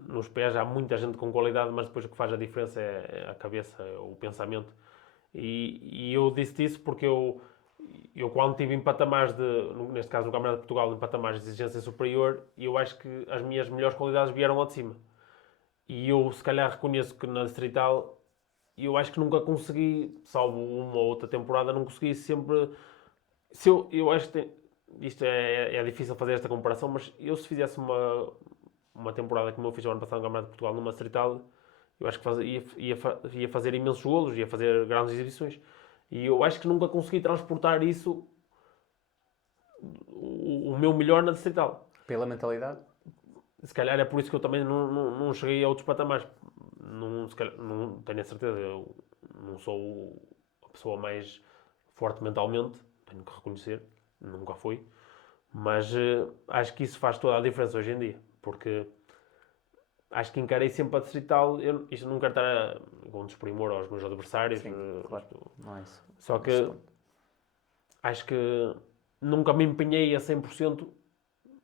nos pés há muita gente com qualidade, mas depois o que faz a diferença é a cabeça, é o pensamento. E eu disse isso porque eu quando estive em patamares neste caso no Campeonato de Portugal, em patamares de exigência superior, eu acho que as minhas melhores qualidades vieram lá de cima. E eu se calhar reconheço que na Distrital eu acho que nunca consegui, salvo uma ou outra temporada, não consegui sempre. Eu acho que isto é difícil fazer esta comparação, mas eu se fizesse uma temporada como eu fiz o ano passado no Campeonato de Portugal numa Distrital, eu acho que ia fazer imensos golos, ia fazer grandes exibições. E eu acho que nunca consegui transportar isso, o meu melhor na Distrital. Pela mentalidade? Se calhar é por isso que eu também não cheguei a outros patamares. Não tenho a certeza, eu não sou a pessoa mais forte mentalmente, tenho que reconhecer, nunca fui, mas acho que isso faz toda a diferença hoje em dia, porque acho que encarei sempre a Distrital, isto não quero estar com desprimor aos meus adversários, Sim, claro, não é isso. Só que acho que nunca me empenhei a 100%.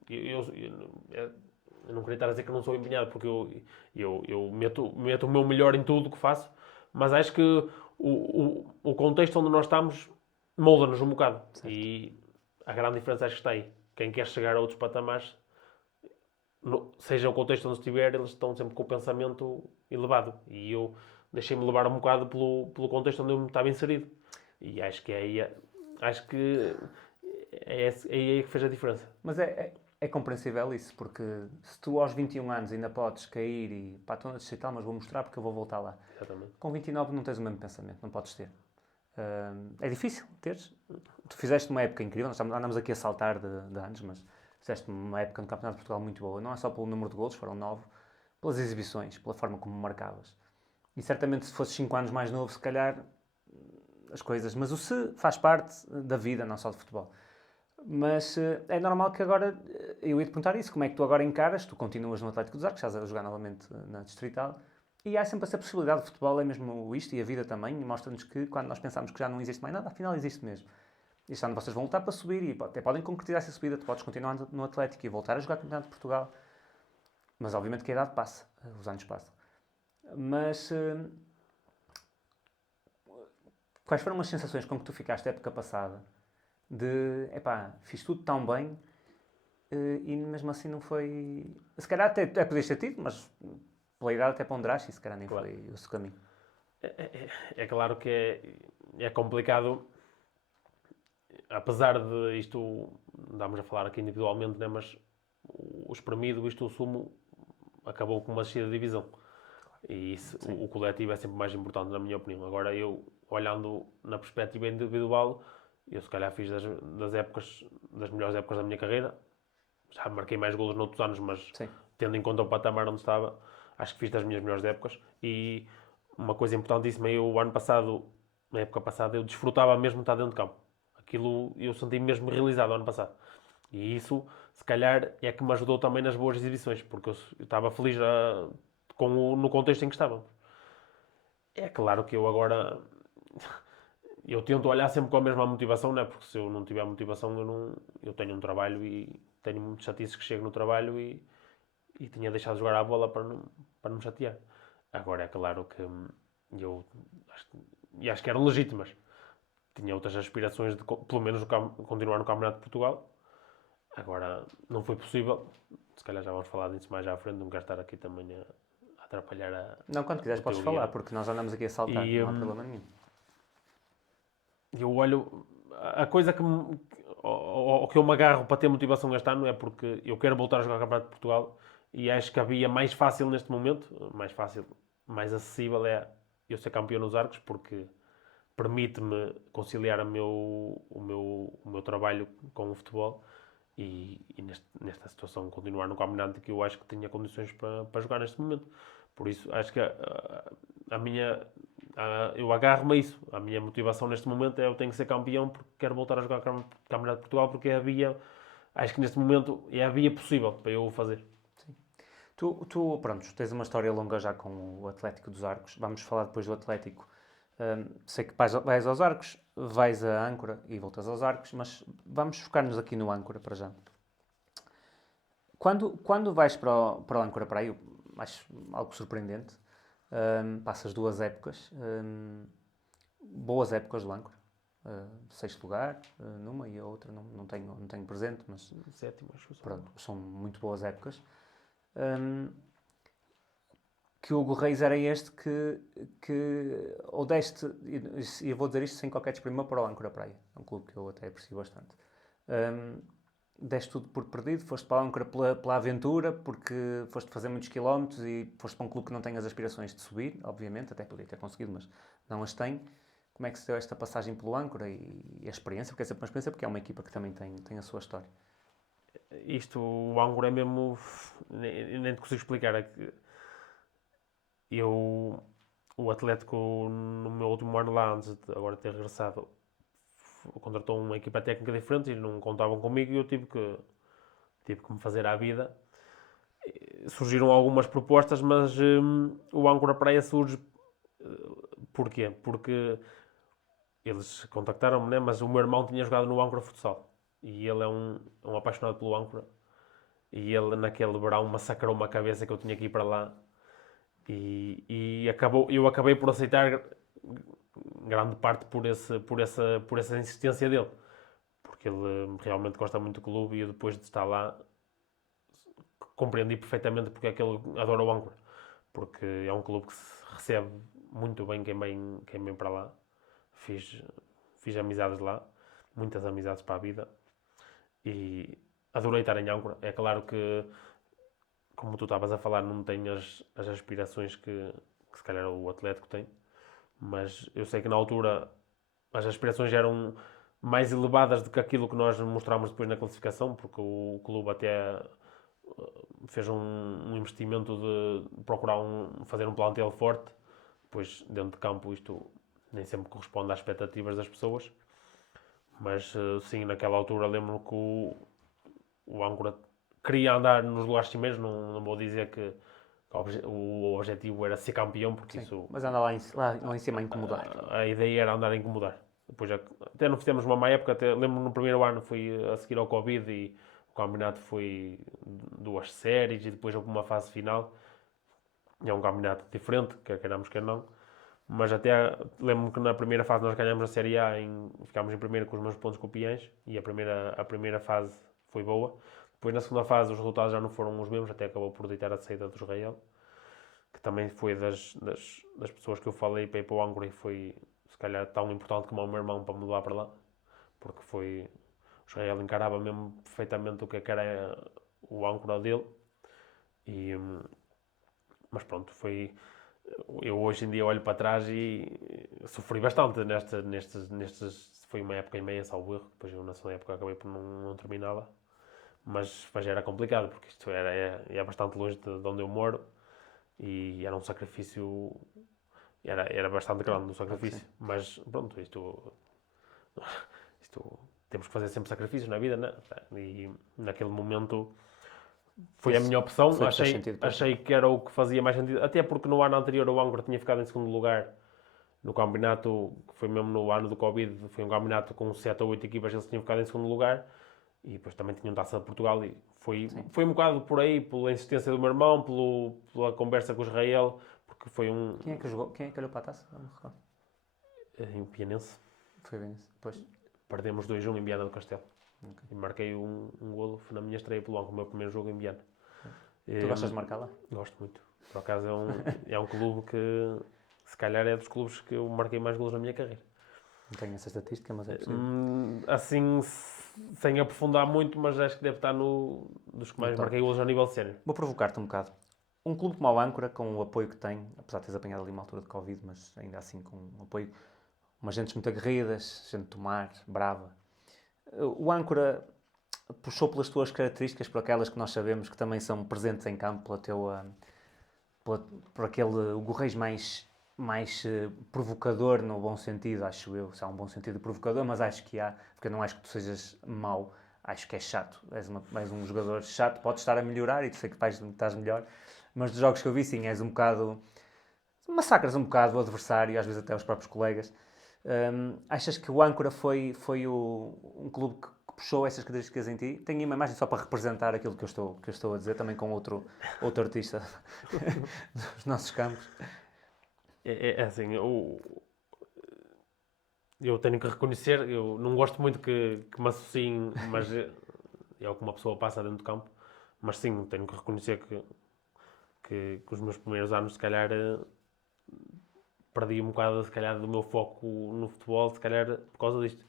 Eu não queria estar a dizer que não sou empenhado, porque eu meto o meu melhor em tudo o que faço, mas acho que o contexto onde nós estamos molda-nos um bocado. Certo. E a grande diferença acho que está aí. Quem quer chegar a outros patamares, seja o contexto onde estiver, eles estão sempre com o pensamento elevado. E eu deixei-me levar um bocado pelo contexto onde eu me estava inserido. E acho que acho que é aí que fez a diferença. Mas é compreensível isso, porque se tu aos 21 anos ainda podes cair e pá, estou na Distrital, mas vou mostrar porque eu vou voltar lá. Exatamente. Com 29 não tens o mesmo pensamento, não podes ter. É difícil teres. Tu fizeste uma época incrível, nós andamos aqui a saltar de anos, mas fizeste uma época no Campeonato de Portugal muito boa. Não é só pelo número de golos, foram 9, pelas exibições, pela forma como marcavas. E certamente se fosses 5 anos mais novo, se calhar as coisas. Mas o se faz parte da vida, não só de futebol. Mas é normal que agora, eu ia te perguntar isso, como é que tu agora encaras, tu continuas no Atlético dos Arcos, estás a jogar novamente na Distrital, e há sempre essa possibilidade, de futebol é mesmo isto, e a vida também, e mostra-nos que quando nós pensamos que já não existe mais nada, afinal existe mesmo. Este ano vocês vão lutar para subir, e até podem concretizar essa subida, tu podes continuar no Atlético e voltar a jogar o Campeonato de Portugal, mas obviamente que a idade passa, os anos passam. Mas quais foram as sensações com que tu ficaste a época passada? De, epá, fiz tudo tão bem e mesmo assim não foi... Se calhar até podias ter tido, mas pela idade até ponderaste e se calhar nem Claro. foi o seu caminho. É claro que é complicado, apesar de isto, andamos a falar aqui individualmente, né, mas o espremido, o sumo, acabou com uma descida de divisão. E isso, o coletivo é sempre mais importante, na minha opinião. Agora, eu, olhando na perspectiva individual, eu se calhar fiz das melhores épocas da minha carreira. Já marquei mais golos noutros anos, mas Sim. tendo em conta o patamar onde estava, acho que fiz das minhas melhores épocas. E uma coisa importantíssima, eu, o ano passado, na época passada, eu desfrutava mesmo de estar dentro de campo. Aquilo eu senti-me mesmo realizado ano passado. E isso, se calhar, é que me ajudou também nas boas exibições, porque eu estava feliz no contexto em que estávamos. É claro que eu agora eu tento olhar sempre com a mesma motivação, né? Porque se eu não tiver motivação, eu tenho um trabalho e tenho muitos chatices que chego no trabalho e tinha deixado de jogar à bola para não me chatear. Agora é claro que eu acho que eram legítimas. Tinha outras aspirações de, pelo menos, continuar no Campeonato de Portugal. Agora não foi possível. Se calhar já vamos falar disso mais à frente. Não quero estar aqui também a atrapalhar Não, quando quiseres o podes teu falar, guião. porque nós andamos aqui a saltar, E não há problema nenhum. eu olho. A coisa ao que eu me agarro para ter motivação este ano é porque eu quero voltar a jogar o Campeonato de Portugal e acho que a via mais fácil neste momento, mais fácil, mais acessível é eu ser campeão nos Arcos, porque permite-me conciliar o meu trabalho com o futebol e nesta situação continuar no campeonato que eu acho que tinha condições para jogar neste momento. Por isso, acho que a minha... eu agarro-me a isso. A minha motivação neste momento é eu tenho que ser campeão porque quero voltar a jogar o Campeonato de Portugal porque é a via... Acho que neste momento é a via possível para eu o fazer. Pronto, tens uma história longa já com o Atlético dos Arcos. Vamos falar depois do Atlético. Sei que vais aos Arcos, vais a Âncora e voltas aos Arcos, mas vamos focar-nos aqui no Âncora para já. Quando vais para o Âncora para aí, acho algo surpreendente, passas 2 épocas, boas épocas do Âncora. 6º lugar, numa e a outra não tenho presente, mas Sétimo, acho que pronto, são muito boas épocas. Que o Hugo Reis era este que ou deste, e eu vou dizer isto sem qualquer desprimor, para o Âncora Praia, é um clube que eu até aprecio bastante. Deste tudo por perdido, foste para o Âncora pela aventura, porque foste fazer muitos quilómetros e foste para um clube que não tem as aspirações de subir, obviamente, até podia ter conseguido, mas não as tem. Como é que se deu esta passagem pelo Âncora e a experiência? Porque é sempre uma experiência, porque é uma equipa que também tem a sua história. Isto, o Âncora é mesmo... Nem te consigo explicar. É que o Atlético, no meu último ano lá, antes de agora ter regressado, contratou uma equipa técnica diferente e não contavam comigo e eu tive que me fazer à vida. Surgiram algumas propostas, mas o Âncora Praia surge. Porquê? Porque eles contactaram-me, né? Mas o meu irmão tinha jogado no Âncora Futsal e ele é um apaixonado pelo Âncora. E ele, naquele verão, massacrou-me a cabeça que eu tinha que ir para lá. Eu acabei por aceitar grande parte por essa insistência dele. Porque ele realmente gosta muito do clube e eu, depois de estar lá, compreendi perfeitamente porque é que ele adora o Âncora. Porque é um clube que se recebe muito bem quem vem para lá. Fiz amizades lá, muitas amizades para a vida. E adorei estar em Âncora. É claro que, como tu estavas a falar, não tenho as aspirações que se calhar o Atlético tem. Mas eu sei que na altura as aspirações eram mais elevadas do que aquilo que nós mostramos depois na classificação, porque o clube até fez um investimento de procurar fazer um plantel forte, depois dentro de campo isto nem sempre corresponde às expectativas das pessoas, mas sim, naquela altura lembro-me que o Âncora queria andar nos lugares cimeiros, não vou dizer que o objetivo era ser campeão, porque Sim, isso... mas anda lá em cima a incomodar. A ideia era andar a incomodar. Depois até não fizemos uma má época, até lembro no primeiro ano foi a seguir ao Covid e o campeonato foi 2 séries e depois houve uma fase final. E é um campeonato diferente, quer queiramos, quer não. Mas até lembro-me que na primeira fase nós ganhamos a Série A, ficámos em primeiro com os mesmos pontos que o Piens e a primeira fase foi boa. Depois na segunda fase os resultados já não foram os mesmos, até acabou por ditar a saída do Israel, que também foi das pessoas que eu falei para ir para o Âncora e foi se calhar tão importante como o meu irmão para me levar para lá, porque foi... O Israel encarava mesmo perfeitamente o que era o Âncora dele. E, mas pronto, foi... Eu hoje em dia olho para trás e sofri bastante nestes... Foi uma época e meia, salvo erro, depois eu nessa época acabei por não terminá-la. Mas era complicado, porque isto é bastante longe de onde eu moro e era um sacrifício... Era bastante grande o sacrifício, mas pronto, isto temos que fazer sempre sacrifícios na vida, né? E naquele momento foi a minha opção, achei que era o que fazia mais sentido, até porque no ano anterior o Âncora tinha ficado em segundo lugar no campeonato, que foi mesmo no ano do Covid, foi um campeonato com 7 ou 8 equipas, eles tinham ficado em segundo lugar e depois também tinham Taça de Portugal e foi um bocado por aí, pela insistência do meu irmão, pela conversa com o Israel, porque foi um... Quem é que jogou? Quem é que olhou para a taça? Não me recordo. Em Pianense. Foi bem isso. Depois. Perdemos 2-1 em Viana do Castelo. Okay. E marquei um golo, foi na minha estreia pelo Âncora, o meu primeiro jogo em Viana. Tu gostas de marcar lá? Gosto muito. Por acaso é um clube que, se calhar, é dos clubes que eu marquei mais golos na minha carreira. Não tenho essa estatística, mas é possível. Assim, sem aprofundar muito, mas acho que deve estar dos que mais marquei golos a nível sénior. Vou provocar-te um bocado. Um clube como o Âncora, com o apoio que tem, apesar de teres apanhado ali uma altura de Covid, mas ainda assim com um apoio, umas gentes muito aguerridas, gente de tomar, brava. O Âncora puxou pelas tuas características, por aquelas que nós sabemos que também são presentes em campo, por aquele o Gorreis mais provocador, no bom sentido, acho eu. Se há um bom sentido de provocador, mas acho que há, porque eu não acho que tu sejas mau, acho que é chato. És um jogador chato, podes estar a melhorar e tu sei que estás melhor, mas dos jogos que eu vi, sim, és um bocado... Massacras um bocado o adversário, às vezes até os próprios colegas. Achas que o Âncora foi um clube que puxou essas características em ti? Tenho uma imagem só para representar aquilo que eu estou a dizer, também com outro artista dos nossos campos. É assim, eu tenho que reconhecer, eu não gosto muito que me associem, mas é o que uma pessoa passa dentro do campo, mas sim, tenho que reconhecer que os meus primeiros anos, se calhar, perdi um bocado, se calhar, do meu foco no futebol, se calhar, por causa disto.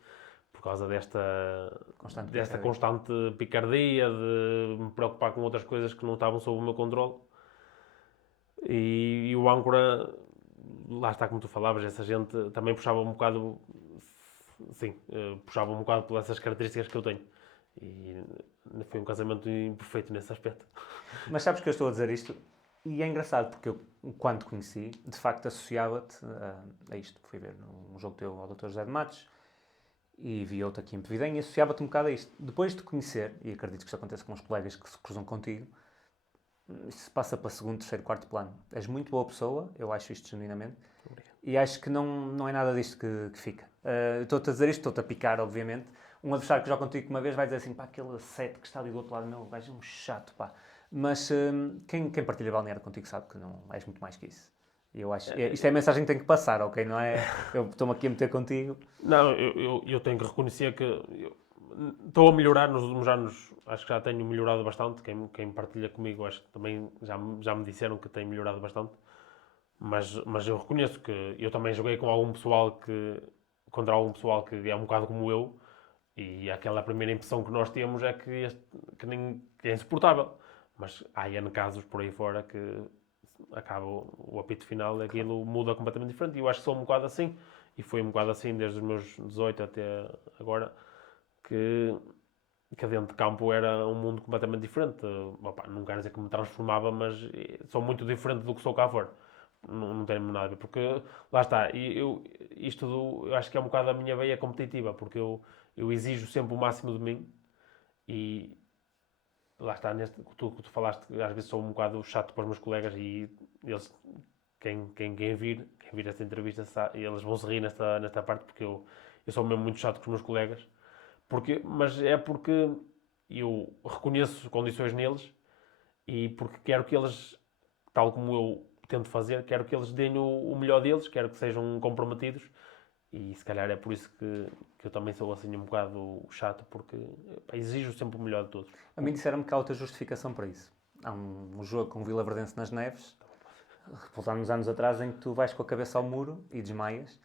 Por causa desta constante picardia, de me preocupar com outras coisas que não estavam sob o meu controle. E o Âncora, lá está como tu falavas, essa gente também puxava um bocado, sim, puxava um bocado por essas características que eu tenho. E foi um casamento imperfeito nesse aspecto. Mas sabes que eu estou a dizer isto? E é engraçado, porque eu, quando te conheci, de facto associava-te a isto. Fui ver um jogo teu ao Dr. José de Matos e vi outro aqui em Pevidém e associava-te um bocado a isto. Depois de te conhecer, e acredito que isto acontece com os colegas que se cruzam contigo, isso passa para segundo, terceiro, quarto plano. És muito boa pessoa, eu acho isto genuinamente, e acho que não é nada disto que fica. Estou-te a dizer isto, estou-te a picar, obviamente. Um adversário que joga contigo uma vez vai dizer assim, pá, aquele 7 que está ali do outro lado, meu, gajo é um chato, pá. Mas quem partilha balneário contigo sabe que não és muito mais que isso. E eu acho, isto é a mensagem que tem que passar, ok? Não é eu estou-me aqui a meter contigo. Não, eu tenho que reconhecer que estou a melhorar nos últimos anos, acho que já tenho melhorado bastante. Quem partilha comigo, acho que também já me disseram que tenho melhorado bastante. Mas eu reconheço que eu também joguei com contra algum pessoal que é um bocado como eu, e aquela primeira impressão que nós temos é que é insuportável. Mas há N casos por aí fora que acaba o apito final, aquilo muda completamente diferente. E eu acho que sou um bocado assim. e foi um bocado assim desde os meus 18 até agora, que dentro de campo era um mundo completamente diferente. Opa, não quero dizer que me transformava, mas sou muito diferente do que sou cá fora. Não tem nada a ver, porque lá está, eu acho que é um bocado a minha veia competitiva, porque eu exijo sempre o máximo de mim e lá está, tu falaste, às vezes sou um bocado chato para os meus colegas e eles, quem vir esta entrevista, eles vão se rir nesta parte, porque eu sou mesmo muito chato com os meus colegas, mas é porque eu reconheço condições neles e porque quero que eles, tal como eu tento fazer, quero que eles deem o melhor deles, quero que sejam comprometidos e se calhar é por isso que eu também sou assim um bocado chato, porque pá, exijo sempre o melhor de todos. A mim disseram-me que há outra justificação para isso. Há um jogo com o Vila Verdense nas Neves, voltando uns anos atrás, em que tu vais com a cabeça ao muro e desmaias.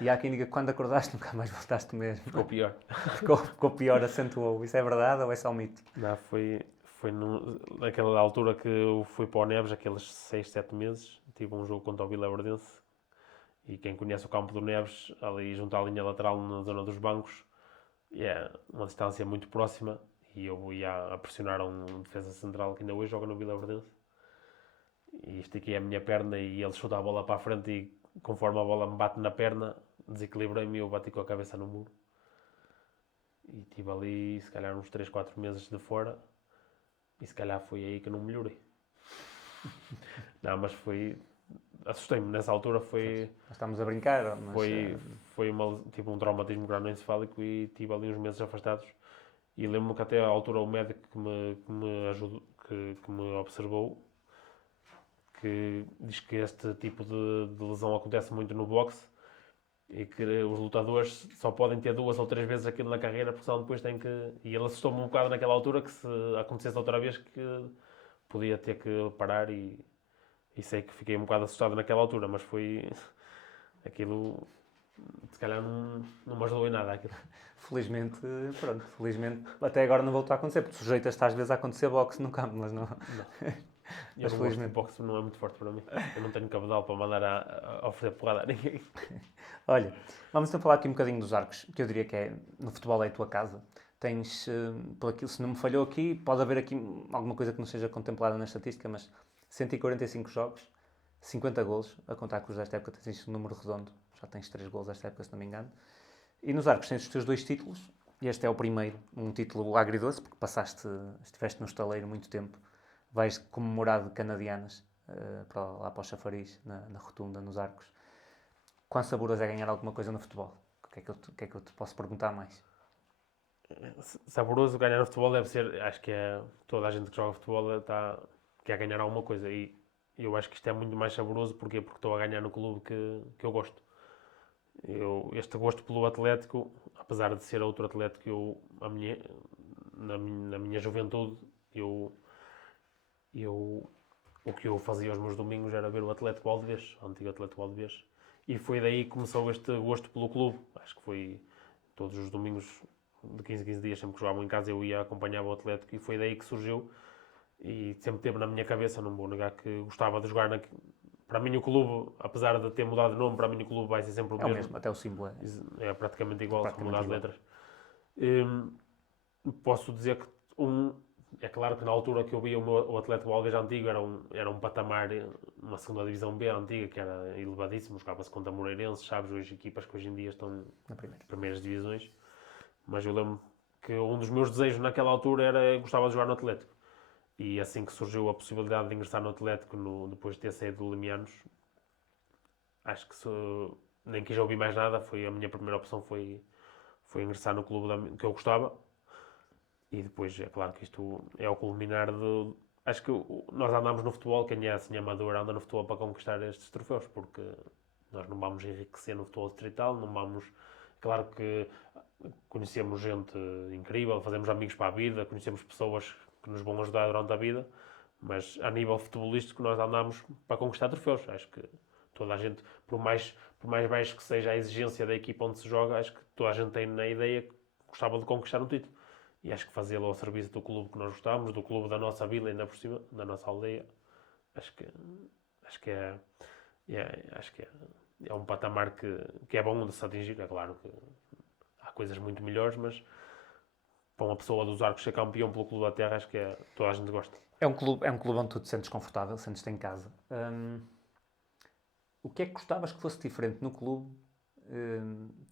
E há quem diga que quando acordaste nunca mais voltaste mesmo. Ficou pior. Ficou pior, acentuou. Isso é verdade ou é só um mito? Não, foi naquela altura que eu fui para o Neves, aqueles 6, 7 meses, tive um jogo contra o Vila Verdense e quem conhece o campo do Neves, ali junto à linha lateral na zona dos bancos, é uma distância muito próxima e eu ia a pressionar um defesa central que ainda hoje joga no Vila Verdense e estiquei a minha perna e ele chuta a bola para a frente e conforme a bola me bate na perna, desequilibrei-me e eu bati com a cabeça no muro. E estive ali, se calhar, uns 3, 4 meses de fora. E se calhar foi aí que eu não melhorei. Não, mas assustei-me. Nessa altura foi... Nós estamos a brincar, mas... Foi tipo um traumatismo crânioencefálico e tive ali uns meses afastados. E lembro-me que até à altura o médico que me ajudou, que me observou, que diz que este tipo de lesão acontece muito no boxe e que os lutadores só podem ter 2 ou 3 vezes aquilo na carreira porque senão depois têm que... E ele assustou-me um bocado naquela altura que se acontecesse outra vez que podia ter que parar e sei que fiquei um bocado assustado naquela altura, mas foi... Aquilo... Se calhar não me ajudou em nada aquilo. Felizmente, pronto, felizmente até agora não voltou a acontecer, porque sujeitas-te às vezes a acontecer boxe no campo, mas não... Eu não gosto de boxe, não é muito forte para mim. Eu não tenho cabedal para mandar a oferecer porrada a ninguém. Olha, vamos então falar aqui um bocadinho dos Arcos, que eu diria que é, no futebol é a tua casa. Tens, por aquilo, se não me falhou aqui, pode haver aqui alguma coisa que não seja contemplada na estatística, mas 145 jogos, 50 golos, a contar com os desta época tens um número redondo, já tens 3 golos desta época, se não me engano. E nos Arcos tens os teus 2 títulos, e este é o primeiro, um título agridoce, porque estiveste no estaleiro muito tempo, vais comemorado de canadianas lá para o Chafariz, na rotunda, nos Arcos. Quão saboroso é ganhar alguma coisa no futebol? O que é que eu te posso perguntar mais? Saboroso ganhar no futebol deve ser, acho que é toda a gente que joga futebol quer ganhar alguma coisa e eu acho que isto é muito mais saboroso porque estou a ganhar no clube que eu gosto. Este gosto pelo Atlético, apesar de ser outro Atlético, na minha juventude, o que eu fazia aos meus domingos era ver o Atlético Valdevez, o antigo Atlético Valdevez. E foi daí que começou este gosto pelo clube. Acho que foi todos os domingos, de 15 em 15 dias, sempre que jogavam em casa, eu ia acompanhar o Atlético e foi daí que surgiu. E sempre teve na minha cabeça, não vou negar que gostava de jogar. Para mim o clube, apesar de ter mudado de nome, para mim o clube vai ser sempre o mesmo. Até o símbolo é praticamente igual, se mudar as letras. Posso dizer que é claro que na altura que eu via o Atlético Alves antigo era um patamar, uma segunda divisão B antiga, que era elevadíssimo, jogava-se contra Moreirense, Chaves, hoje equipas que hoje em dia estão nas primeiras divisões. Mas eu lembro que um dos meus desejos naquela altura era gostava de jogar no Atlético. E assim que surgiu a possibilidade de ingressar no Atlético, depois de ter saído do Limianos, acho que nem quis ouvir mais nada, a minha primeira opção foi ingressar no clube que eu gostava. E depois, é claro que isto é o culminar de... Acho que nós andamos no futebol, quem é assim amador anda no futebol para conquistar estes troféus, porque nós não vamos enriquecer no futebol distrital, não vamos... Claro que conhecemos gente incrível, fazemos amigos para a vida, conhecemos pessoas que nos vão ajudar durante a vida, mas a nível futebolístico nós andamos para conquistar troféus. Acho que toda a gente, por mais baixo que seja a exigência da equipa onde se joga, acho que toda a gente tem na ideia que gostava de conquistar um título. E acho que fazê-lo ao serviço do clube que nós gostamos, do clube da nossa vila, ainda por cima, da nossa aldeia, acho que é é um patamar que é bom de se atingir. É claro que há coisas muito melhores, mas para uma pessoa dos Arcos ser campeão pelo Clube da Terra, acho que toda a gente gosta. É um clube onde tu te sentes confortável, sentes-te em casa. O que é que gostavas que fosse diferente no clube?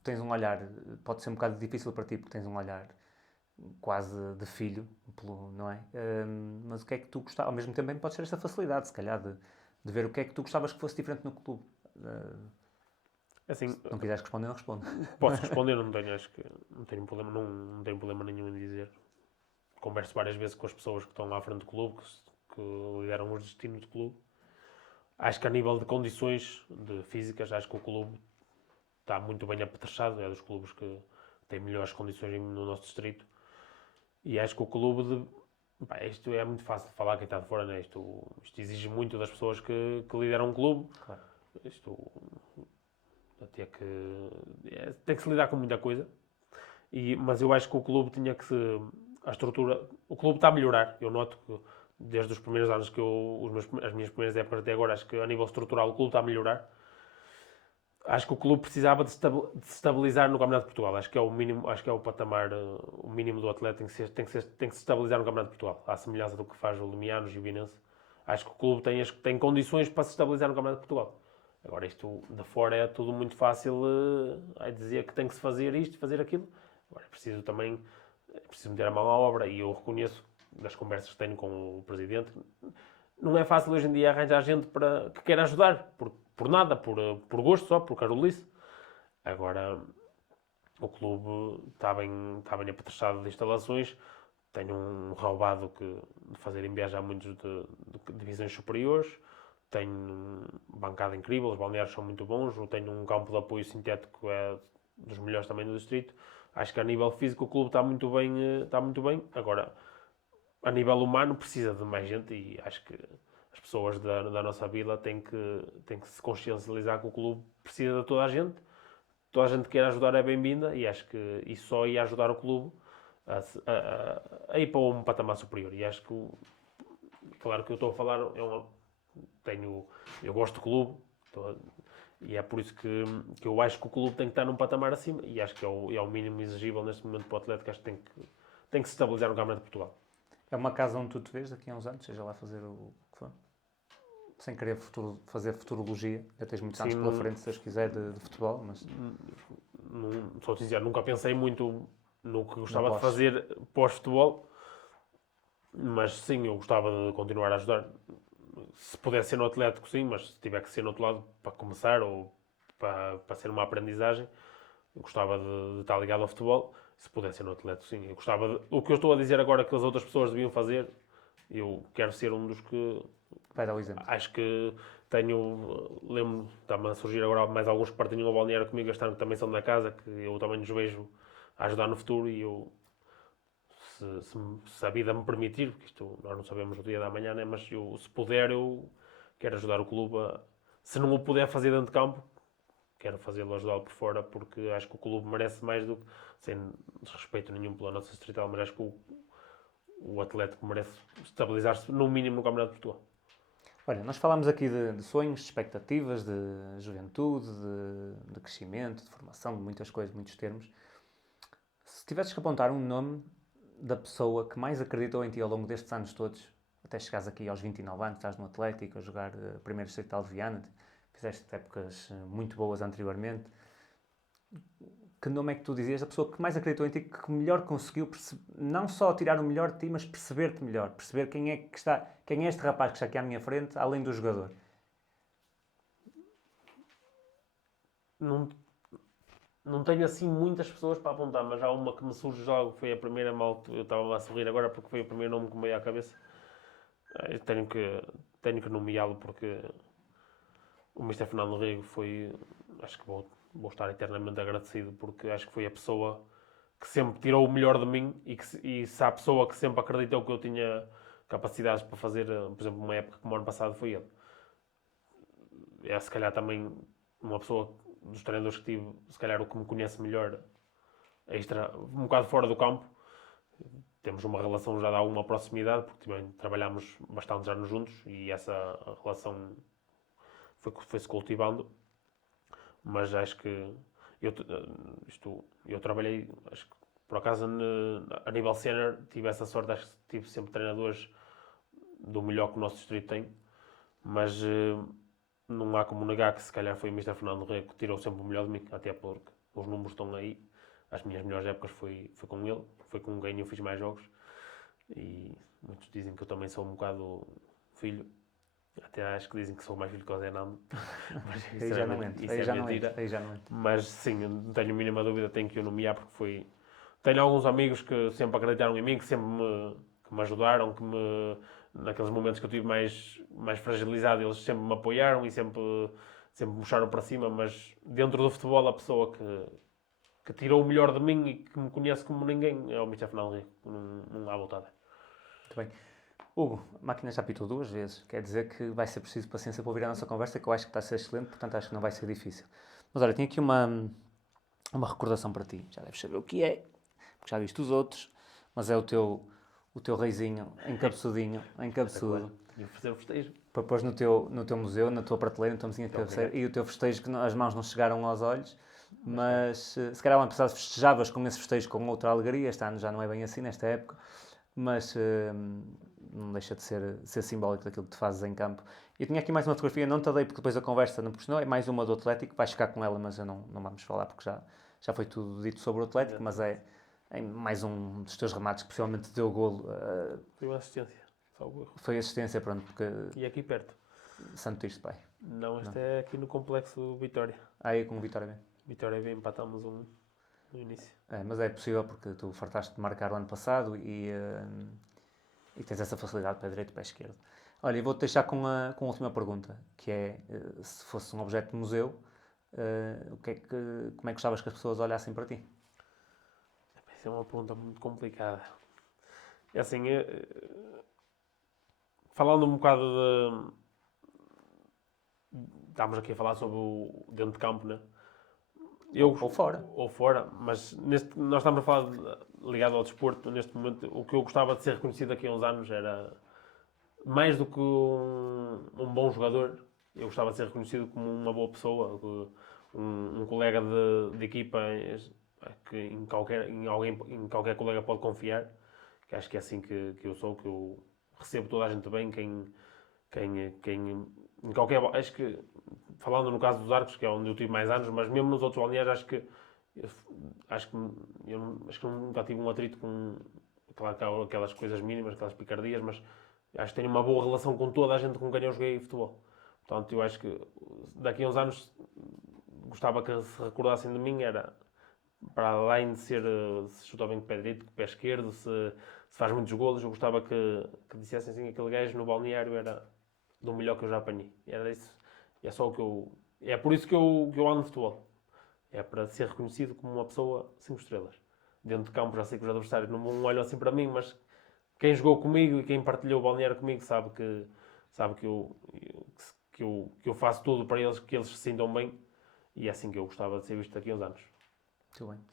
Tens um olhar, pode ser um bocado difícil para ti, porque tens um olhar quase de filho, não é? Mas o que é que tu gostavas? Ao mesmo tempo também podes ter esta facilidade, se calhar, de ver o que é que tu gostavas que fosse diferente no clube. Assim, Se não quiseres responder, não responde. posso responder, não tenho, acho que não tenho problema, não tenho problema nenhum em dizer. Converso várias vezes com as pessoas que estão lá à frente do clube, que lideram os destinos do clube. Acho que a nível de condições físicas, acho que o clube está muito bem apetrechado, é dos clubes que têm melhores condições no nosso distrito. E acho que o clube isto é muito fácil de falar, quem está de fora, né? Isto exige muito das pessoas que lideram um clube. Claro. Isto tem que se lidar com muita coisa. Mas eu acho que o clube tinha que se... A estrutura... O clube está a melhorar. Eu noto que desde os primeiros anos as minhas primeiras épocas até agora, acho que a nível estrutural o clube está a melhorar. Acho que o clube precisava de se estabilizar no Campeonato de Portugal. Acho que é o mínimo, acho que é o patamar, o mínimo do atleta tem que se estabilizar no Campeonato de Portugal, à semelhança do que faz o Limianos e o Vinense. Acho que o clube tem condições para se estabilizar no Campeonato de Portugal. Agora, isto de fora é tudo muito fácil a dizer que tem que se fazer isto, fazer aquilo. Agora, é preciso meter a mão à obra, e eu reconheço, das conversas que tenho com o Presidente, não é fácil hoje em dia arranjar gente que queira ajudar, por nada, por gosto só, por carolice. Agora, o clube está bem apetrechado de instalações, tem um relvado de fazer viajar muitos de divisões superiores, tem bancada incrível, os balneários são muito bons, tem um campo de apoio sintético dos melhores também do distrito. Acho que a nível físico o clube está muito bem, está muito bem. Agora, a nível humano precisa de mais gente, e acho que as pessoas da nossa vila têm que se consciencializar que o clube precisa de toda a gente que quer ajudar é bem-vinda, e acho que isso só ia ajudar o clube a ir para um patamar superior. E acho que, claro que eu estou a falar, eu gosto do clube, e é por isso que eu acho que o clube tem que estar num patamar acima, e acho que é o mínimo exigível neste momento para o Atlético. Acho que tem que se estabilizar no Campeonato de Portugal. É uma casa onde tu te vês daqui a uns anos, seja lá fazer o que for? Sem querer fazer futurologia, já tens muitos anos pela frente, se Deus quiser, de futebol, mas... Só te dizer, nunca pensei muito no que gostava Não de posso. fazer pós-futebol, mas sim, eu gostava de continuar a ajudar. Se pudesse ser no Atlético, sim, mas se tiver que ser no outro lado para começar ou para ser uma aprendizagem, eu gostava de estar ligado ao futebol. Se pudesse ser no Atlético, sim. Eu gostava o que eu estou a dizer agora que as outras pessoas deviam fazer, eu quero ser um dos que... Vai dar o exemplo. Acho que lembro, está-me a surgir agora mais alguns que partilham o balneário comigo este ano, que também são da casa, que eu também nos vejo a ajudar no futuro, e eu, se a vida me permitir, porque isto nós não sabemos o dia da manhã, né? Mas se puder, eu quero ajudar o clube se não o puder fazer dentro de campo, quero fazê-lo, ajudá-lo por fora, porque acho que o clube merece mais do que, sem desrespeito nenhum pela nossa distrital, mas acho que o Atlético merece estabilizar-se no mínimo no Campeonato de Portugal. Olha, nós falámos aqui de sonhos, de expectativas, de juventude, de crescimento, de formação, de muitas coisas, muitos termos. Se tivesses que apontar um nome da pessoa que mais acreditou em ti ao longo destes anos todos, até chegares aqui aos 29 anos, estás no Atlético, a jogar primeiro distrital de Viana, fizeste épocas muito boas anteriormente, que nome é que tu dizias da pessoa que mais acreditou em ti, que melhor conseguiu não só tirar o melhor de ti, mas perceber-te melhor, perceber quem é este rapaz que está aqui à minha frente, além do jogador? Não tenho assim muitas pessoas para apontar, mas há uma que me surge logo, foi a primeira mal. Eu estava a sorrir agora porque foi o primeiro nome que me veio à cabeça. Eu tenho que nomeá-lo, porque o Mr. Fernando Rego foi... Acho que vou estar eternamente agradecido, porque acho que foi a pessoa que sempre tirou o melhor de mim, e se há pessoa que sempre acreditou que eu tinha capacidades para fazer, por exemplo, uma época como o ano passado, foi ele. É se calhar também uma pessoa dos treinadores que tive, se calhar o que me conhece melhor, um bocado fora do campo. Temos uma relação já de alguma proximidade, porque também trabalhámos bastantes anos juntos, e essa relação foi-se cultivando. mas acho que eu trabalhei, acho que por acaso a nível sénior tive essa sorte, acho que tive sempre treinadores do melhor que o nosso distrito tem, mas não há como negar que se calhar foi o Mr. Fernando Rego que tirou sempre o melhor de mim, até porque os números estão aí. As minhas melhores épocas foi com ele, foi com quem eu fiz mais jogos, e muitos dizem que eu também sou um bocado filho. Até acho que dizem que sou mais filho que o Zé Nando. Mas Aí já não entra. isso Aí é já não mentira. entra. Aí já não entra. Mas sim, eu não tenho a mínima dúvida, tenho que o nomear porque foi. Tenho alguns amigos que sempre acreditaram em mim, que sempre que me ajudaram, naqueles momentos que eu estive mais fragilizado, eles sempre me apoiaram e sempre me puxaram para cima. Mas dentro do futebol, a pessoa que tirou o melhor de mim e que me conhece como ninguém é o Michel Fernando Henrique. Não há voltada. Muito bem. Hugo, a máquina já apitou 2 vezes. Quer dizer que vai ser preciso paciência para ouvir a nossa conversa, que eu acho que está a ser excelente, portanto acho que não vai ser difícil. Mas olha, tenho aqui uma recordação para ti. Já deves saber o que é, porque já viste os outros, mas é o teu reizinho encabeçudinho, encabeçudo, E fazer o festejo. para pôr no teu museu, na tua prateleira, na tua mesinha de cabeceira, e o teu festejo que as mãos não chegaram aos olhos, mas se calhar o ano passado festejavas com esse festejo com outra alegria, este ano já não é bem assim, nesta época, mas não deixa de ser simbólico daquilo que tu fazes em campo. Eu tinha aqui mais uma fotografia, não te dei porque depois a conversa não proporcionou, é mais uma do Atlético, vais ficar com ela, mas eu não vamos falar porque já foi tudo dito sobre o Atlético, mas é mais um dos teus remates que possivelmente deu golo. Foi uma assistência, só o erro. Foi assistência, pronto, porque E aqui perto. Santo Tirso, pai. Não, este é aqui no Complexo Vitória. Aí com o Vitória bem. Vitória B, empatámos no início. Mas é possível porque tu fartaste de marcar o ano passado e tens essa facilidade para direito e para esquerdo. Olha, eu vou-te deixar com a última pergunta, que é, se fosse um objeto de museu, como é que gostavas que as pessoas olhassem para ti? Essa é uma pergunta muito complicada. É assim, falando um bocado de... Estamos aqui a falar sobre o dentro de campo, né? Ou fora. Ou fora, mas nós estamos a falar ligado ao desporto. Neste momento, o que eu gostava de ser reconhecido daqui a uns anos era mais do que um bom jogador. Eu gostava de ser reconhecido como uma boa pessoa, um colega de equipa que em qualquer colega pode confiar. Que acho que é assim que eu sou, que eu recebo toda a gente bem, em qualquer... Acho que, falando no caso dos Arcos, que é onde eu tive mais anos, mas mesmo nos outros balneários, acho que eu nunca tive um atrito com... Claro que há aquelas coisas mínimas, aquelas picardias, mas acho que tenho uma boa relação com toda a gente com quem eu joguei futebol. Portanto, eu acho que daqui a uns anos gostava que se recordassem de mim, era para além de se chuta bem com o pé direito, com o pé esquerdo, se faz muitos golos, eu gostava que dissessem assim, aquele gajo no balneário era do melhor que eu já apanhei. Era isso. É só o que eu... É por isso que eu ando no futebol. É para ser reconhecido como uma pessoa 5 estrelas. Dentro de campo já sei que os adversários não olham assim para mim, mas quem jogou comigo e quem partilhou o balneário comigo sabe que eu faço tudo para eles, que eles se sintam bem, e é assim que eu gostava de ser visto daqui a uns anos. Muito bem.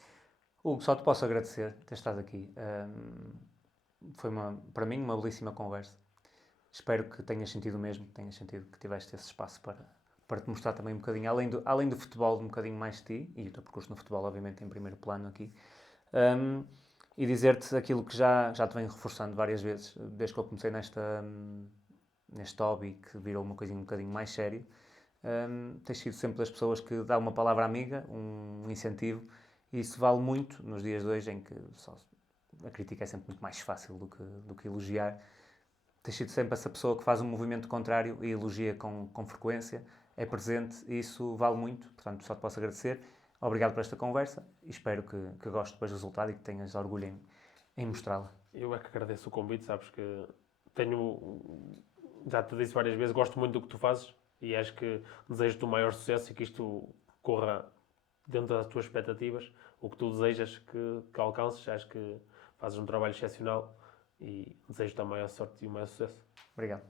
Hugo, só te posso agradecer ter estado aqui. Foi para mim uma belíssima conversa. Espero que tenhas sentido o mesmo, tenhas sentido que tiveste esse espaço para te mostrar também um bocadinho, além do futebol, um bocadinho mais de ti, e o teu percurso no futebol, obviamente, em primeiro plano aqui. E dizer-te aquilo que já te venho reforçando várias vezes, desde que eu comecei neste hobby, que virou uma coisinha um bocadinho mais sério. Tens sido sempre das pessoas que dá uma palavra amiga, um incentivo, e isso vale muito nos dias de hoje, em que a crítica é sempre muito mais fácil do que elogiar. Tens sido sempre essa pessoa que faz um movimento contrário e elogia com frequência, é presente, e isso vale muito, portanto só te posso agradecer. Obrigado por esta conversa e espero que gostes depois do resultado e que tenhas orgulho em mostrá-la. Eu é que agradeço o convite, sabes que já te disse várias vezes, gosto muito do que tu fazes e acho que desejo-te o maior sucesso e que isto corra dentro das tuas expectativas, o que tu desejas que alcances. Acho que fazes um trabalho excepcional e desejo-te a maior sorte e o maior sucesso. Obrigado.